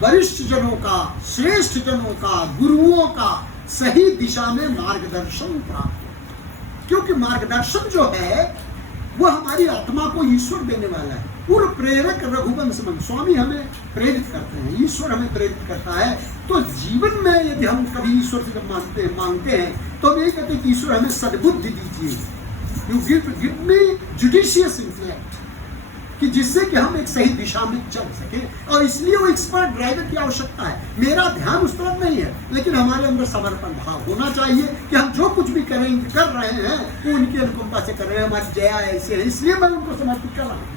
वरिष्ठ जनों का, श्रेष्ठ जनों का, गुरुओं का सही दिशा में मार्गदर्शन प्राप्त हो। क्योंकि मार्गदर्शन जो है वह हमारी आत्मा को ईश्वर देने वाला है। पूर्व प्रेरक रघुवंश मन स्वामी हमें प्रेरित करते हैं, ईश्वर हमें प्रेरित करता है। तो जीवन में यदि हम कभी ईश्वर से जब मांगते हैं तो हम यही कहते हैं कि ईश्वर हमें सद्बुद्धि दीजिए, you give me judicious intellect, कि जिससे कि हम एक सही दिशा में चल सके। और इसलिए वो एक्सपर्ट ड्राइवर की आवश्यकता है। मेरा ध्यान उस तरफ नहीं है, लेकिन हमारे अंदर समर्पण भाव होना चाहिए कि हम जो कुछ भी कर रहे हैं वो उनकी अनुकंपा से कर रहे हैं। हमारी जया ऐसे है, इसलिए मैं उनको समर्पित कर रहा हूँ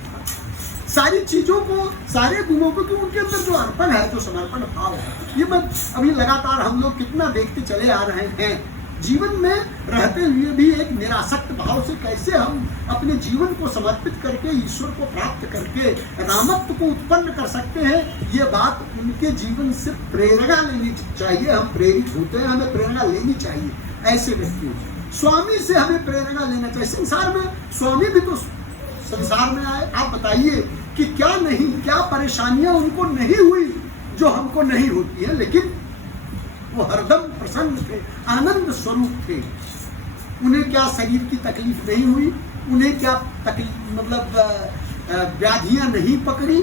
सारी चीजों को, सारे गुणों को, कि उनके अंदर जो अर्पण है, जो समर्पण भाव है। ये मैं अभी लगातार हम लोग कितना देखते चले आ रहे हैं। जीवन में रहते हुए भी एक निरासक्त भाव से कैसे हम अपने जीवन को समर्पित करके ईश्वर को प्राप्त करके रामत्व को उत्पन्न कर सकते हैं, ये बात उनके जीवन से प्रेरणा लेनी चाहिए। हम प्रेरित होते हैं, हमें प्रेरणा लेनी चाहिए ऐसे व्यक्तियों से। स्वामी से हमें प्रेरणा लेना चाहिए। संसार में स्वामी भी तो संसार में आए। आप बताइए कि क्या परेशानियां उनको नहीं हुई जो हमको नहीं होती है, लेकिन वो हरदम प्रसन्न थे, आनंद स्वरूप थे। उन्हें क्या शरीर की तकलीफ नहीं हुई, उन्हें क्या तकलीफ मतलब व्याधियां नहीं पकड़ी।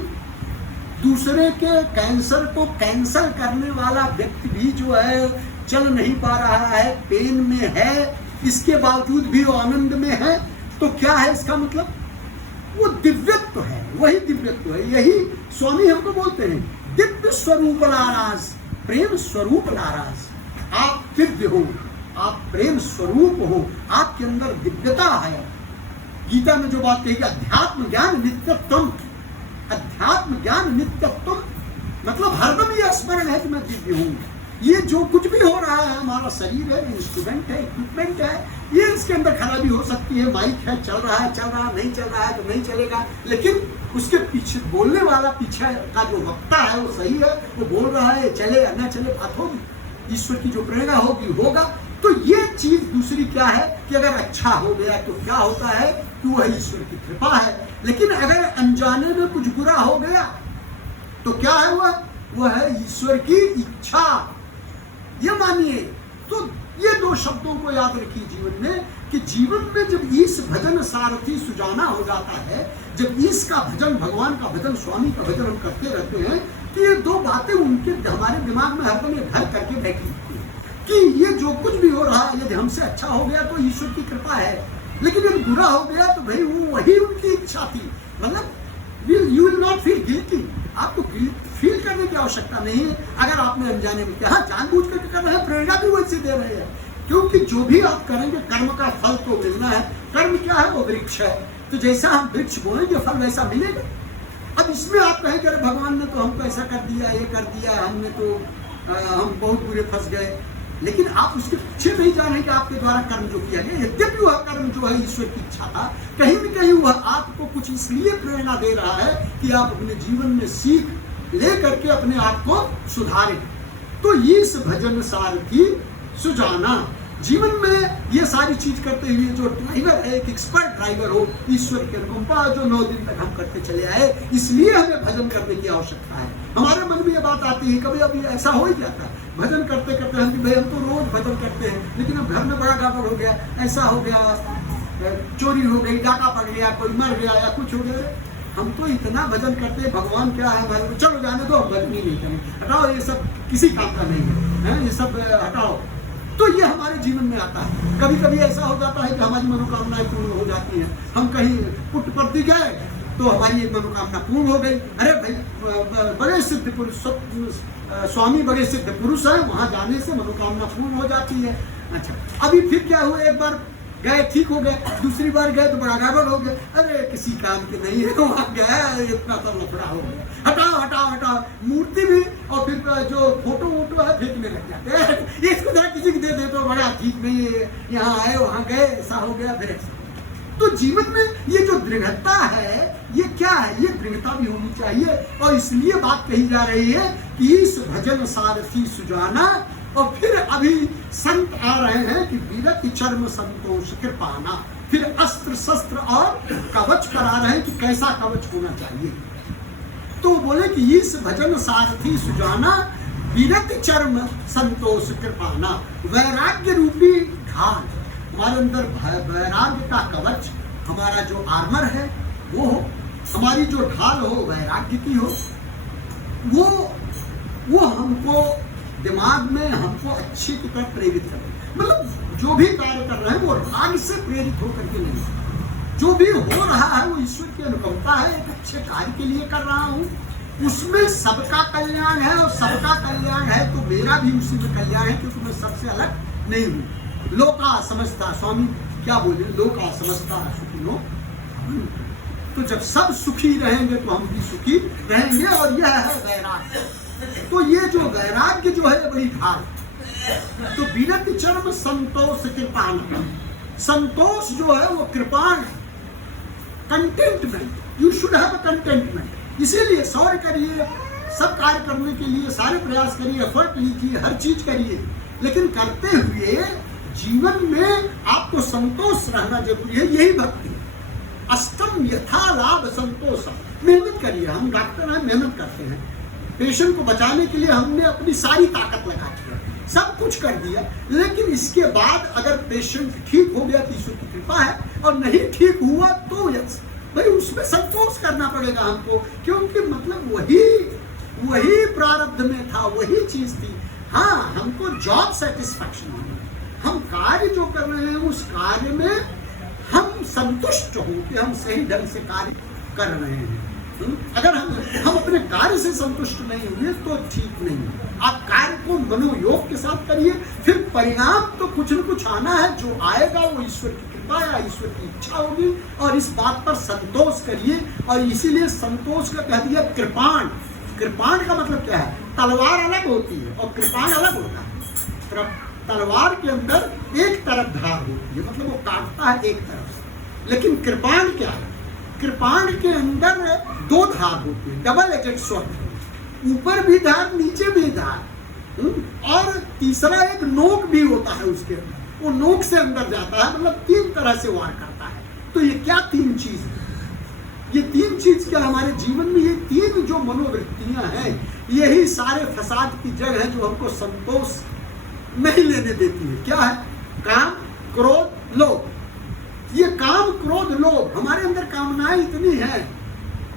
दूसरे के कैंसर को कैंसल करने वाला व्यक्ति भी जो है चल नहीं पा रहा है, पेन में है, इसके बावजूद भी वो आनंद में है। तो क्या है इसका मतलब? वो दिव्यत्व है, वही दिव्यत्व है। यही स्वामी हमको बोलते हैं, दिव्य स्वरूप नाराज, प्रेम स्वरूप नाराज। आप दिव्य हो, आप प्रेम स्वरूप हो, आपके अंदर दिव्यता है। गीता में जो बात कही, अध्यात्म ज्ञान नित्यत्वम, अध्यात्म ज्ञान नित्यत्वम मतलब हरदम ये स्मरण है कि मैं दिव्य हूँ। ये जो कुछ भी हो रहा है, हमारा शरीर है, इंस्ट्रूमेंट है, इक्विपमेंट है, ये इसके अंदर खराबी हो सकती है। माइक है, चल रहा है, नहीं चल रहा है तो नहीं चलेगा, लेकिन उसके पीछे बोलने वाला, पीछे का जो वक्ता है वो सही है, वो बोल रहा है, चले या न चले बात होगी। ईश्वर की जो प्रेरणा होगी होगा। तो ये चीज दूसरी क्या है कि अगर अच्छा हो गया तो क्या होता है कि वह ईश्वर की कृपा है। लेकिन अगर अनजाने में कुछ बुरा हो गया तो क्या है वह है ईश्वर की इच्छा। ये मानिए। तो ये दो शब्दों को याद रखिए जीवन में, कि जीवन में जब ईश भजन सारथी सुजाना हो जाता है, जब ईश का भजन, भगवान का भजन, स्वामी का भजन हम करते रहते हैं, कि ये दो बातें उनके हमारे दिमाग में हरदम घर करके बैठी होती है कि ये जो कुछ भी हो रहा है, यदि हमसे अच्छा हो गया तो ईश्वर की कृपा है, लेकिन यदि बुरा हो गया तो भाई वो वही उनकी इच्छा थी। मतलब you will not feel guilty. आपको फील करने की आवश्यकता नहीं है अगर आपने अनजाने में किया। हाँ, जानबूझ कर कर रहे हैं, प्रेरणा भी वैसे दे रहे हैं, क्योंकि जो भी आप करेंगे कर्म का फल तो मिलना है। कर्म क्या है? वो वृक्ष है। तो जैसा हम वृक्ष बोएंगे फल वैसा मिलेगा। अब इसमें आप कहेंगे अरे भगवान ने तो हमको ऐसा कर दिया, ये कर दिया, हमने तो हम बहुत बुरे फंस गए, लेकिन आप उसके पीछे नहीं जा रहे कि आपके द्वारा कर्म जो किया गया, यद्यपि वह कर्म जो है ईश्वर की इच्छा था, कहीं न कहीं वह आपको कुछ इसलिए प्रेरणा दे रहा है कि आप अपने जीवन में सीख ले करके अपने आप को सुधारें। तो इस भजन सारथी सुजाना, जीवन में ये सारी चीज करते हुए जो ड्राइवर है, एक एक्सपर्ट ड्राइवर हो, ईश्वर की अनुकंपा जो 9 दिन तक हम करते चले आए, इसलिए हमें भजन करने की आवश्यकता है। हमारे मन में ये बात आती है, कभी अभी ऐसा हो ही जाता है, भजन करते करते हम भाई हम तो रोज भजन करते हैं, लेकिन अब घर में बड़ा गड़बड़ हो गया, ऐसा हो गया, चोरी हो गई, डाका पड़ गया, कोई मर गया या कुछ हो गया, हम तो इतना भजन करते हैं, भगवान क्या है हमारे को, चलो जाने दो, हम भजन ही नहीं करें, हटाओ, ये सब किसी काम का नहीं है, ये सब हटाओ। तो ये हमारे जीवन में आता है। कभी कभी ऐसा हो जाता है कि हमारी मनोकामनाएं पूर्ण हो जाती हैं, हम कहीं पुट्टपर्ती गए तो हमारी एक मनोकामना पूर्ण हो गई, अरे भाई बड़े सिद्ध पुरुष, स्वामी बड़े सिद्ध पुरुष हैं, वहां जाने से मनोकामना पूर्ण हो जाती है। अच्छा, अभी फिर क्या हुआ, एक बार गए ठीक हो गए, दूसरी बार गए तो बड़ा गड़बड़ हो गया, अरे किसी काम के नहीं है, वहां गया इतना तो लफड़ा हो गया, हटाओ हटाओ हटाओ, मूर्ति भी और फिर जो फोटो वोटो है फेंकने लग जाते हैं, इसको जरा किसी को दे दे तो बड़ा ठीक नहीं है, यहाँ आए वहां गए, ऐसा हो गया, फिर ऐसा। तो जीवन में ये जो दृढ़ता है, ये क्या है, ये दृढ़ता भी होनी चाहिए, और इसलिए बात कही जा रही है कि इस भजन सारथी सुजाना। और फिर अभी संत आ रहे हैं कि विरति चर्म संतोष कृपाना, फिर अस्त्र शस्त्र और कवच करा रहे हैं कि कैसा कवच होना चाहिए। तो बोले कि इस भजन सारथी सुजाना, विरति चर्म संतोष कृपाना, वैराग्य रूपी ढाल, हमारे अंदर वैराग्य का कवच, हमारा जो आर्मर है वो हो, हमारी जो ढाल हो वैराग्य की हो, वो हमको दिमाग में हमको अच्छी की तरफ प्रेरित करें। मतलब जो भी कार्य कर रहे हैं वो राग से प्रेरित होकर के नहीं, जो भी हो रहा है वो ईश्वर की अनुकंपा है, एक अच्छे कार्य के लिए कर रहा हूँ, उसमें सबका कल्याण है, और सबका कल्याण है तो मेरा भी उसी में कल्याण है, क्योंकि मैं सबसे अलग नहीं हूँ। लोका समझता, स्वामी क्या बोले, लोका समझता सुखिनो, तो जब सब सुखी रहेंगे तो हम भी सुखी रहेंगे, और यह है वैराग्य। तो ये जो वैराग्य जो है बड़ी ढाल, तो विरति चर्म संतोष कृपाण, संतोष जो है वो कृपाण, contentment, you should have a contentment. इसीलिए शौर्य करिए, सब कार्य करने के लिए सारे प्रयास करिए, एफर्ट लीजिए, हर चीज करिए, लेकिन करते हुए जीवन में आपको संतोष रहना जरूरी है, यही भक्ति है। अष्टम यथा लाभ संतोष, मेहनत करिए, हम डॉक्टर हैं, मेहनत करते हैं, पेशेंट को बचाने के लिए हमने अपनी सारी ताकत लगा दी, सब कुछ कर दिया, लेकिन इसके बाद अगर पेशेंट ठीक हो गया तो ईश्वर की कृपा है, और नहीं ठीक हुआ तो भाई उसमें संतोष करना पड़ेगा हमको, क्योंकि मतलब वही प्रारब्ध में था, वही चीज थी। हाँ, हमको जॉब सेटिस्फैक्शन होना, हम कार्य जो कर रहे हैं उस कार्य में हम संतुष्ट हो कि हम सही ढंग से कार्य कर रहे हैं। अगर हम अपने कार्य से संतुष्ट नहीं हुए तो ठीक नहीं। आप कार्य को मनोयोग के साथ करिए, फिर परिणाम तो कुछ न कुछ आना है, जो आएगा वो ईश्वर की कृपा या ईश्वर की इच्छा होगी, और इस बात पर संतोष करिए। और इसीलिए संतोष का कह दिया कृपाण। कृपाण का मतलब क्या है, तलवार अलग होती है और कृपाण अलग होता है। तलवार के अंदर एक तरफ धार होती है, मतलब वो काटता है एक तरफ, लेकिन कृपाण क्या है, कृपाण के अंदर 2 धार होती है, डबल एजेड स्वॉर्ड, ऊपर भी धार नीचे भी धार, और तीसरा एक नोक भी होता है उसके अंदर, वो नोक से अंदर जाता है, मतलब 3 तरह से वार करता है। तो ये क्या 3 चीज है, ये 3 चीज क्या हमारे जीवन में, ये 3 जो मनोवृत्तियां हैं, यही सारे फसाद की जड़ है जो हमको संतोष नहीं लेने देती है। क्या है, काम क्रोध लोभ। ये काम क्रोध लोभ, हमारे अंदर कामनाएं इतनी है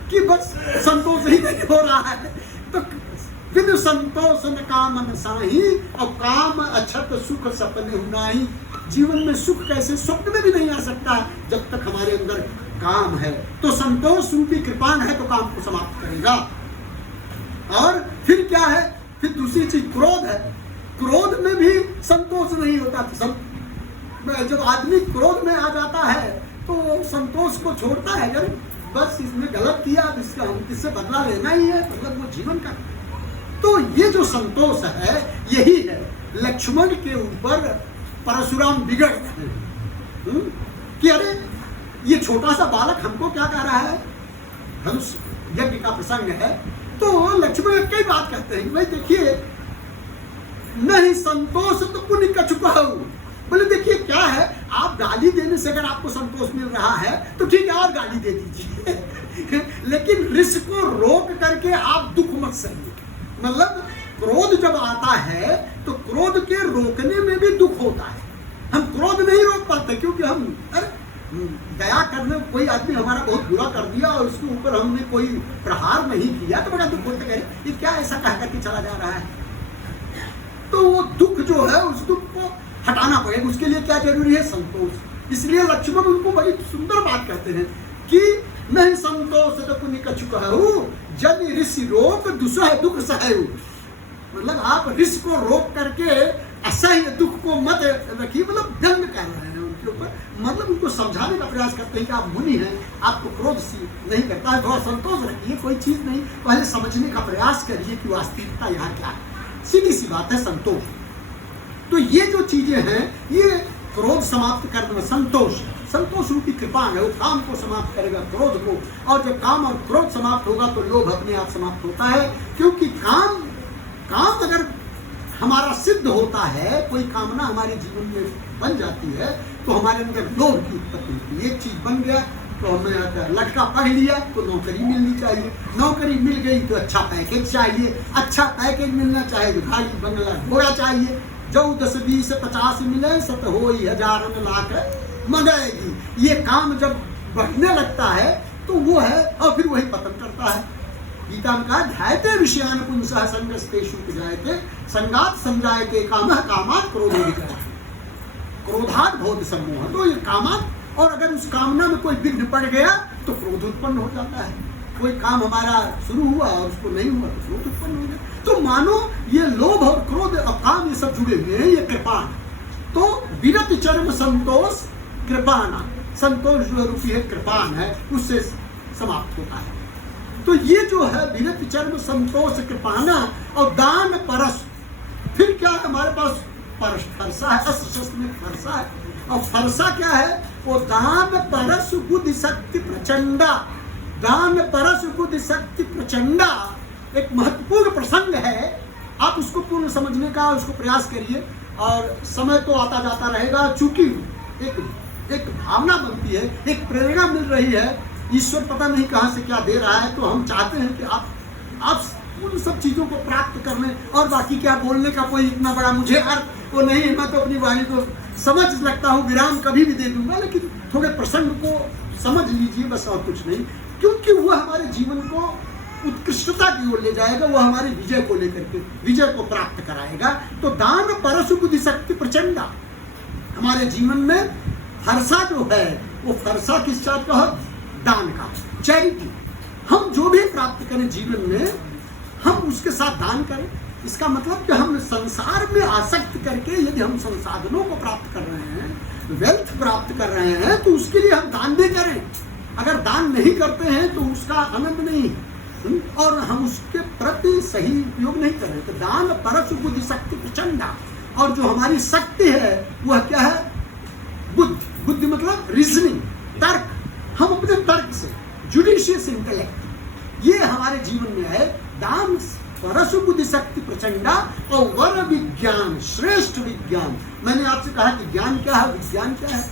कि बस संतोष ही नहीं हो रहा है। तो बिन संतोष न काम साही, और काम अछत सुख सपने हुनाही। जीवन में सुख कैसे स्वप्न में भी नहीं आ सकता जब तक हमारे अंदर काम है। तो संतोष रूपी कृपाण है तो काम को समाप्त करेगा। और फिर क्या है, फिर दूसरी चीज क्रोध है। क्रोध में भी संतोष नहीं होता। जब आदमी क्रोध में आ जाता है तो संतोष को छोड़ता है, अरे बस इसने गलत किया, इससे बदला लेना ही है, मतलब वो जीवन का। तो ये जो संतोष है यही है लक्ष्मण के ऊपर परशुराम बिगड़ गए कि अरे ये छोटा सा बालक हमको क्या कह रहा है, धनुष यज्ञ का प्रसंग है। तो लक्ष्मण कई बात कहते हैं, भाई देखिए नहीं संतोष तो पुण्य का चुका हूं। बोले देखिए क्या है, आप गाली देने से अगर आपको संतोष मिल रहा है तो ठीक है और गाली दे दीजिए लेकिन ऋषि को रोक करके आप दुख मत सहिए। मतलब क्रोध जब आता है तो क्रोध के रोकने में भी दुख होता है। हम क्रोध नहीं रोक पाते क्योंकि हम दया करने, कोई आदमी हमारा बहुत बुरा कर दिया और उसके ऊपर हमने कोई प्रहार नहीं किया तो बड़ा दुख होता है, ये क्या ऐसा कह करके चला जा रहा है। तो वो दुख जो है उस दुख को हटाना पड़ेगा, उसके लिए क्या जरूरी है, संतोष। इसलिए लक्ष्मण उनको बड़ी सुंदर बात कहते हैं कि नहीं संतोष तो पुण्य का चुका हूं, जब ऋषि रोक दुसह दुख सहु। मतलब आप ऋषि को रोक करके असह्य दुख को मत रखिए, मतलब व्यंग कर रहे हैं उनके ऊपर, मतलब उनको समझाने का प्रयास करते हैं कि आप मुनि हैं, आपको क्रोध नहीं करता है, थोड़ा संतोष रखिए, कोई चीज नहीं, पहले समझने का प्रयास करिए कि वास्तविकता यहाँ क्या है। सीधी सी बात है संतोष। तो ये जो चीजें हैं ये क्रोध समाप्त करने में संतोष, संतोष रूपी कृपा है, वो काम को समाप्त करेगा, क्रोध को। और जब काम और क्रोध समाप्त होगा तो लोभ अपने आप समाप्त होता है, क्योंकि काम अगर हमारा सिद्ध होता है, कोई कामना हमारे जीवन में बन जाती है तो हमारे अंदर लोभ की उत्पत्ति होती है। एक चीज बन गया तो हमें लड़का पढ़ लिया तो नौकरी मिलनी चाहिए, नौकरी मिल गई तो अच्छा पैकेज चाहिए, अच्छा पैकेज मिलना चाहिए तो गाड़ी बंगला घोड़ा चाहिए, जो 10 20 50 मिले सत हो 1000 लाख मंगाएगी। ये काम जब बढ़ने लगता है तो वो है, और फिर वही पतन करता है। गीता में कहा ध्यायते विषयान पुंसः संगस्तेषु जायते संगात संजायते कामः कामात् क्रोधो विकारः क्रोधात् भवति सम्मोहः। तो ये कामात्, और अगर उस कामना में कोई विघ्न पड़ गया तो क्रोध उत्पन्न हो जाता है। कोई काम हमारा शुरू हुआ और उसको नहीं हुआ तो क्रोध उत्पन्न हो गया। तो मानो ये लोभ और क्रोध और काम ये सब जुड़े हुए हैं, ये कृपाण। तो विरत चर्म संतोष कृपाना, संतोष जो रूपी है कृपान है, उससे समाप्त होता है। तो ये जो है विरत चर्म संतोष कृपाना और दान परस, फिर क्या है हमारे पास परस, फरसा है, अस्त्र में फरसा है। और फरसा क्या है, वो दान परस बुद्धि शक्ति प्रचंडा। दान परस बुद्धि शक्ति प्रचंडा एक महत्वपूर्ण प्रसंग है, आप उसको पूर्ण समझने का उसको प्रयास करिए। और समय तो आता जाता रहेगा, चूंकि एक भावना बनती है, एक प्रेरणा मिल रही है, ईश्वर पता नहीं कहाँ से क्या दे रहा है। तो हम चाहते हैं कि आप उन सब चीज़ों को प्राप्त कर लें। और बाकी क्या बोलने का कोई इतना बड़ा मुझे अर्थ वो नहीं है, मैं तो अपनी वाणी को समझ लगता हूँ, विराम कभी भी दे दूंगा, लेकिन थोड़े प्रसंग को समझ लीजिए बस, और कुछ नहीं, क्योंकि वह हमारे जीवन को उत्कृष्टता की ओर ले जाएगा, वो हमारे विजय को लेकर के विजय को प्राप्त कराएगा। तो दान परशु बुद्धि शक्ति प्रचंडा, हमारे जीवन में फरसा जो है वो फरसा किस चाहत का है, दान का, चैरिटी। हम जो भी प्राप्त करें जीवन में हम उसके साथ दान करें। इसका मतलब कि हम संसार में आसक्त करके यदि हम संसाधनों को प्राप्त कर रहे हैं, वेल्थ प्राप्त कर रहे हैं, तो उसके लिए हम दान भी करें। अगर दान नहीं करते हैं तो उसका आनंद नहीं, और हम उसके प्रति सही उपयोग नहीं कर रहे। तो दान परशु बुद्धि शक्ति प्रचंडा, और जो हमारी शक्ति है वह क्या है, बुद्धि। बुद्धि मतलब रीजनिंग, तर्क। हम अपने तर्क से, जुडिशियस इंटेलेक्ट, ये हमारे जीवन में है। दान परशु बुद्धि शक्ति प्रचंडा और वर विज्ञान, श्रेष्ठ विज्ञान। मैंने आपसे कहा कि ज्ञान क्या है, विज्ञान क्या है।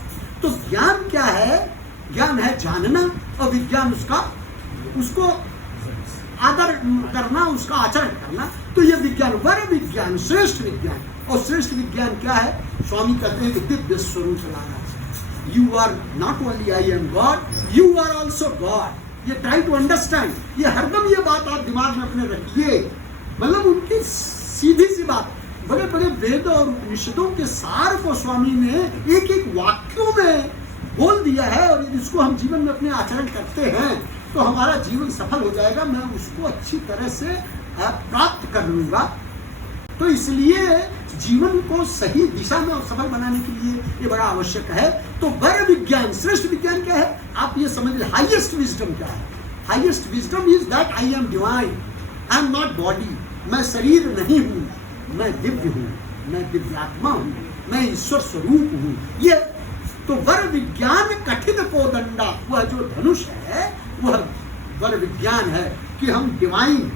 तो ज्ञान क्या है, ज्ञान है जानना, और विज्ञान उसको आदर करना, उसका आचरण करना। तो ये विज्ञान, वर विज्ञान, श्रेष्ठ विज्ञान। और श्रेष्ठ विज्ञान क्या है, स्वामी कहते हैं कि दिव्य स्वरूप लाना। You are not only I am God, you are also God. ये ट्राई टू अंडरस्टैंड, ये हरदम ये बात आप दिमाग में अपने रखिए। मतलब उनकी सीधी सी बात, बड़े बड़े वेद और उपनिषदों के सार को स्वामी ने एक एक वाक्यों में बोल दिया है, और इसको हम जीवन में अपने आचरण करते हैं तो हमारा जीवन सफल हो जाएगा। मैं उसको अच्छी तरह से प्राप्त कर लूंगा। तो इसलिए जीवन को सही दिशा में और सफल बनाने के लिए ये बड़ा आवश्यक है। तो वर विज्ञान, श्रेष्ठ विज्ञान क्या है, आप ये समझ लें। हाईएस्ट विजडम क्या है, highest wisdom is that I am divine, I am not body. मैं शरीर नहीं हूँ, मैं दिव्य हूँ। मैं दिव्यात्मा हूँ, मैं ईश्वर स्वरूप हूँ। ये तो वर विज्ञान कठिन कोदंडा, वह जो धनुष है वह वर विज्ञान है कि हम डिवाइन,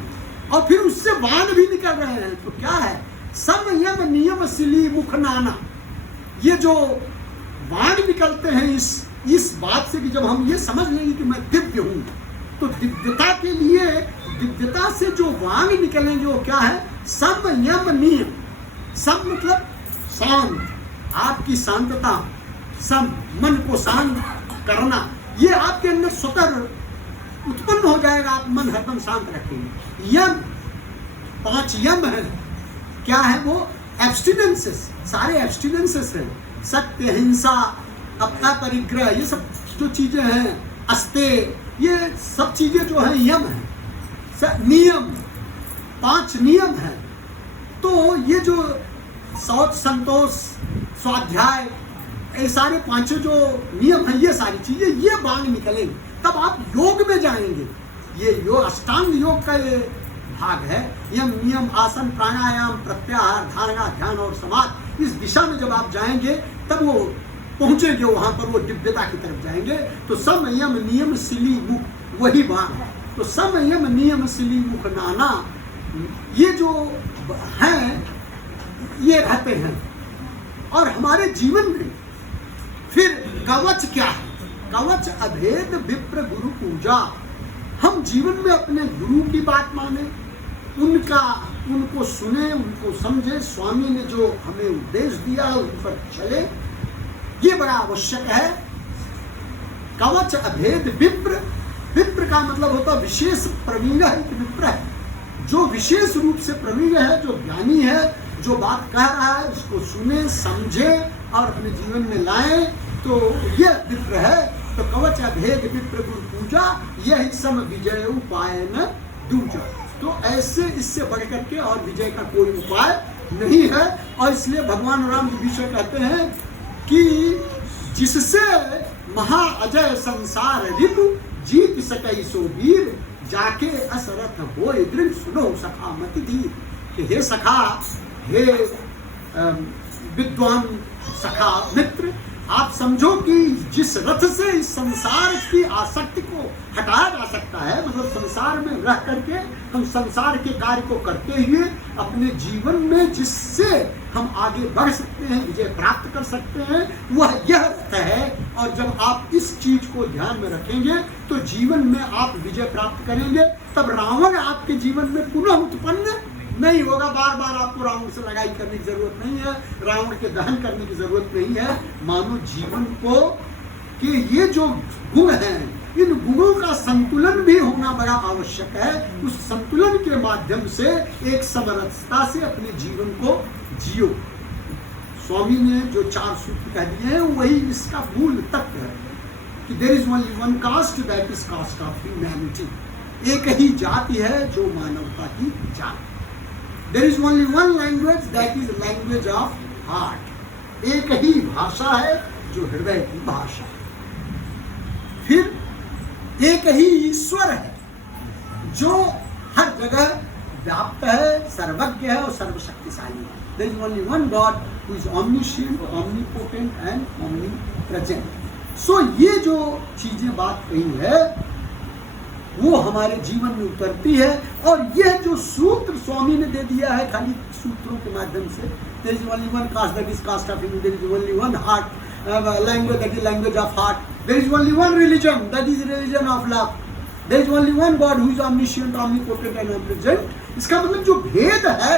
और फिर उससे बाण भी निकल रहे हैं। तो क्या है? सम यम नियम सिली मुख नाना। ये जो बाण निकलते हैं इस बात से कि जब हम ये समझ लेंगे कि मैं दिव्य हूँ, तो दिव्यता के लिए, दिव्यता से जो बाण निकलेंगे वो क्या है? सम यम नियम। सम मतलब शांत, आपकी शांतता, सम मन को शांत करना, ये आपके अंदर स्वतः उत्पन्न हो जाएगा। आप मन हरदम शांत रखेंगे। यम, 5 यम है। क्या है वो? एब्स्टिनेंसेस, सारे एब्स्टिनेंसेस हैं। सत्य, हिंसा, अपरिग्रह, ये सब जो चीजें हैं, अस्ते, ये सब चीजें जो है यम है। नियम, 5 नियम है। तो ये जो शौच, संतोष, स्वाध्याय, ये सारे 5 जो नियम हैं, ये सारी चीजें, ये बाण निकलेंगे तब आप योग में जाएंगे। ये योग, अष्टांग योग का ये भाग है। यम, नियम, आसन, प्राणायाम, प्रत्याहार, धारणा, ध्यान और समाधि, इस दिशा में जब आप जाएंगे तब वो पहुंचेंगे वहां पर, वो दिव्यता की तरफ जाएंगे। तो सम यम नियम सिली मुख, वही बाण है। तो सम यम नियम सिली मुख नाना, ये जो हैं ये रहते हैं। और हमारे जीवन में फिर कवच क्या है? कवच अभेद विप्र गुरु पूजा। हम जीवन में अपने गुरु की बात माने, उनको सुने, उनको समझे। स्वामी ने जो हमें उपदेश दिया उन पर चले, ये बड़ा आवश्यक है। कवच अभेद विप्र, विप्र का मतलब होता है विशेष प्रवीण है। विप्र है जो विशेष रूप से प्रवीण है, जो ज्ञानी है, जो बात कह रहा है उसको सुने, समझे और अपने जीवन में लाए, तो यह विप्र है। तो कवच अभेद विप्र गुरु पूजा, यही सम विजय उपाय न दूजा। तो ऐसे इससे बढ़कर के और विजय का कोई उपाय नहीं है। और इसलिए भगवान राम विभीषण कहते हैं कि जिससे महा अजय संसार रिपु, जीत सकई सो वीर, जाके असरथ होय दृढ़, सुनो सखा मति धीर। कि हे सखा, हे विद्वान सखा मित्र, आप समझो कि जिस रथ से इस संसार की आसक्ति को हटाया जा सकता है, मतलब संसार में रह करके हम संसार के कार्य को करते हुए अपने जीवन में जिससे हम आगे बढ़ सकते हैं, विजय प्राप्त कर सकते हैं, वह यह रथ है। और जब आप इस चीज को ध्यान में रखेंगे तो जीवन में आप विजय प्राप्त करेंगे। तब रावण आपके जीवन में पुनः उत्पन्न नहीं होगा। बार बार आपको रावण से लड़ाई करने की जरूरत नहीं है, रावण के दहन करने की जरूरत नहीं है। मानो जीवन को कि ये जो गुण हैं, इन गुणों का संतुलन भी होना बड़ा आवश्यक है। उस संतुलन के माध्यम से एक समरसता से अपने जीवन को जियो। स्वामी ने जो 4 सूत्र कह दिए हैं वही इसका मूल तत्व है कि there is only one caste, that is caste of humanity. एक ही जाति है जो मानवता की जाति। There is only one language, that is language of heart. एक ही भाषा है जो हृदय की भाषा है। फिर एक ही ईश्वर है जो हर जगह व्याप्त है, सर्वज्ञ है और सर्वशक्तिशाली है। There is only one God who is omniscient, omnipotent and omnipresent. So ये जो चीजें बात कही है वो हमारे जीवन में उतरती है। और यह जो सूत्र स्वामी ने दे दिया है खाली सूत्रों के माध्यम से, there is only one caste, that is caste of Hindu, there is only one heart, language, that is language of heart, there is only one religion, that is religion of love, there is only one God who is omniscient, omnipotent and omnipresent. इसका मतलब जो भेद है,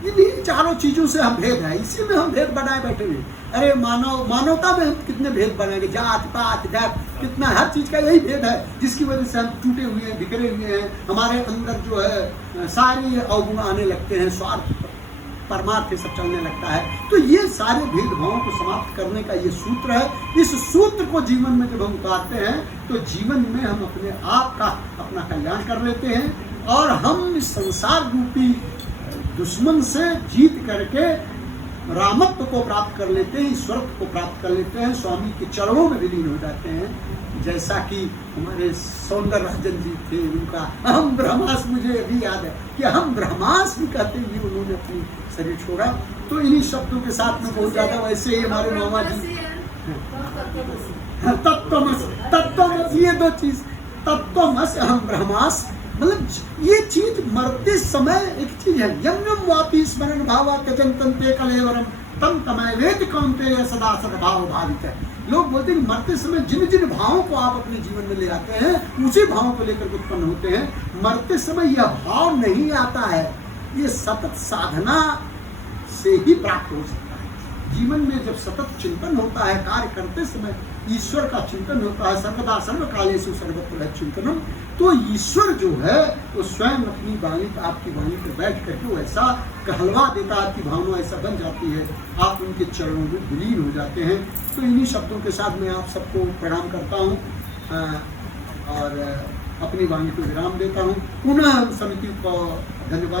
इन्हीं चारों चीजों से हम भेद है, इसी में हम भेद बनाए बैठे हैं। अरे मानवता में हम कितने भेद बनाएंगे, जात पात जात, कितना, हर चीज का यही भेद है जिसकी वजह से हम टूटे हुए हैं, बिखरे हुए हैं। हमारे अंदर जो है सारे अवगुण आने लगते हैं, स्वार्थ परमार्थ सब चलने लगता है। तो ये सारे भेदभावों को समाप्त करने का ये सूत्र है। इस सूत्र को जीवन में जब हम उतारते हैं तो जीवन में हम अपने आप का अपना कल्याण कर लेते हैं और हम इस संसार रूपी दुश्मन से जीत करके रामत्व को प्राप्त कर लेते हैं, ईश्वरत्व को प्राप्त कर लेते हैं, स्वामी के चरणों में विलीन हो जाते हैं। जैसा कि हमारे सौंदर राजन जी थे, उनका अहम ब्रह्मास्मि, मुझे अभी याद है कि अहम ब्रह्मास्मि कहते हुए उन्होंने अपनी शरीर छोड़ा। तो इन्हीं शब्दों के साथ में बहुत ज्यादा वैसे ही हमारे मामा जी तत्वमस, ये दो चीज, तत्वमस अहम ब्रह्मास्मि, मतलब ये चीज मरते समय एक चीज है। यम यम वापी स्मरण भावा त्यजंतं ते कलेवरम तम तमय वेद कौन्तेय सदा सद्भाव भावित है। लोग बोलते हैं कि मरते समय जिन जिन भावों को आप अपने जीवन में ले आते हैं उसी भावों को लेकर उत्पन्न होते हैं। मरते समय यह भाव नहीं आता है, ये सतत साधना से ही प्राप्त हो सकता है। जीवन में जब सतत चिंतन होता है, कार्य करते समय ईश्वर का चिंतन होता है, सर्वदा सर्वकालेषु सर्वत्र चिंतनम, तो ईश्वर जो है वो स्वयं अपनी वाणी आपकी वाणी पर बैठ करके वो ऐसा कहलवा देता है, आपकी भावना ऐसा बन जाती है, आप उनके चरणों में विलीन हो जाते हैं। तो इन्हीं शब्दों के साथ मैं आप सबको प्रणाम करता हूँ और अपनी वाणी को विराम देता हूँ। पुनः समिति को धन्यवाद।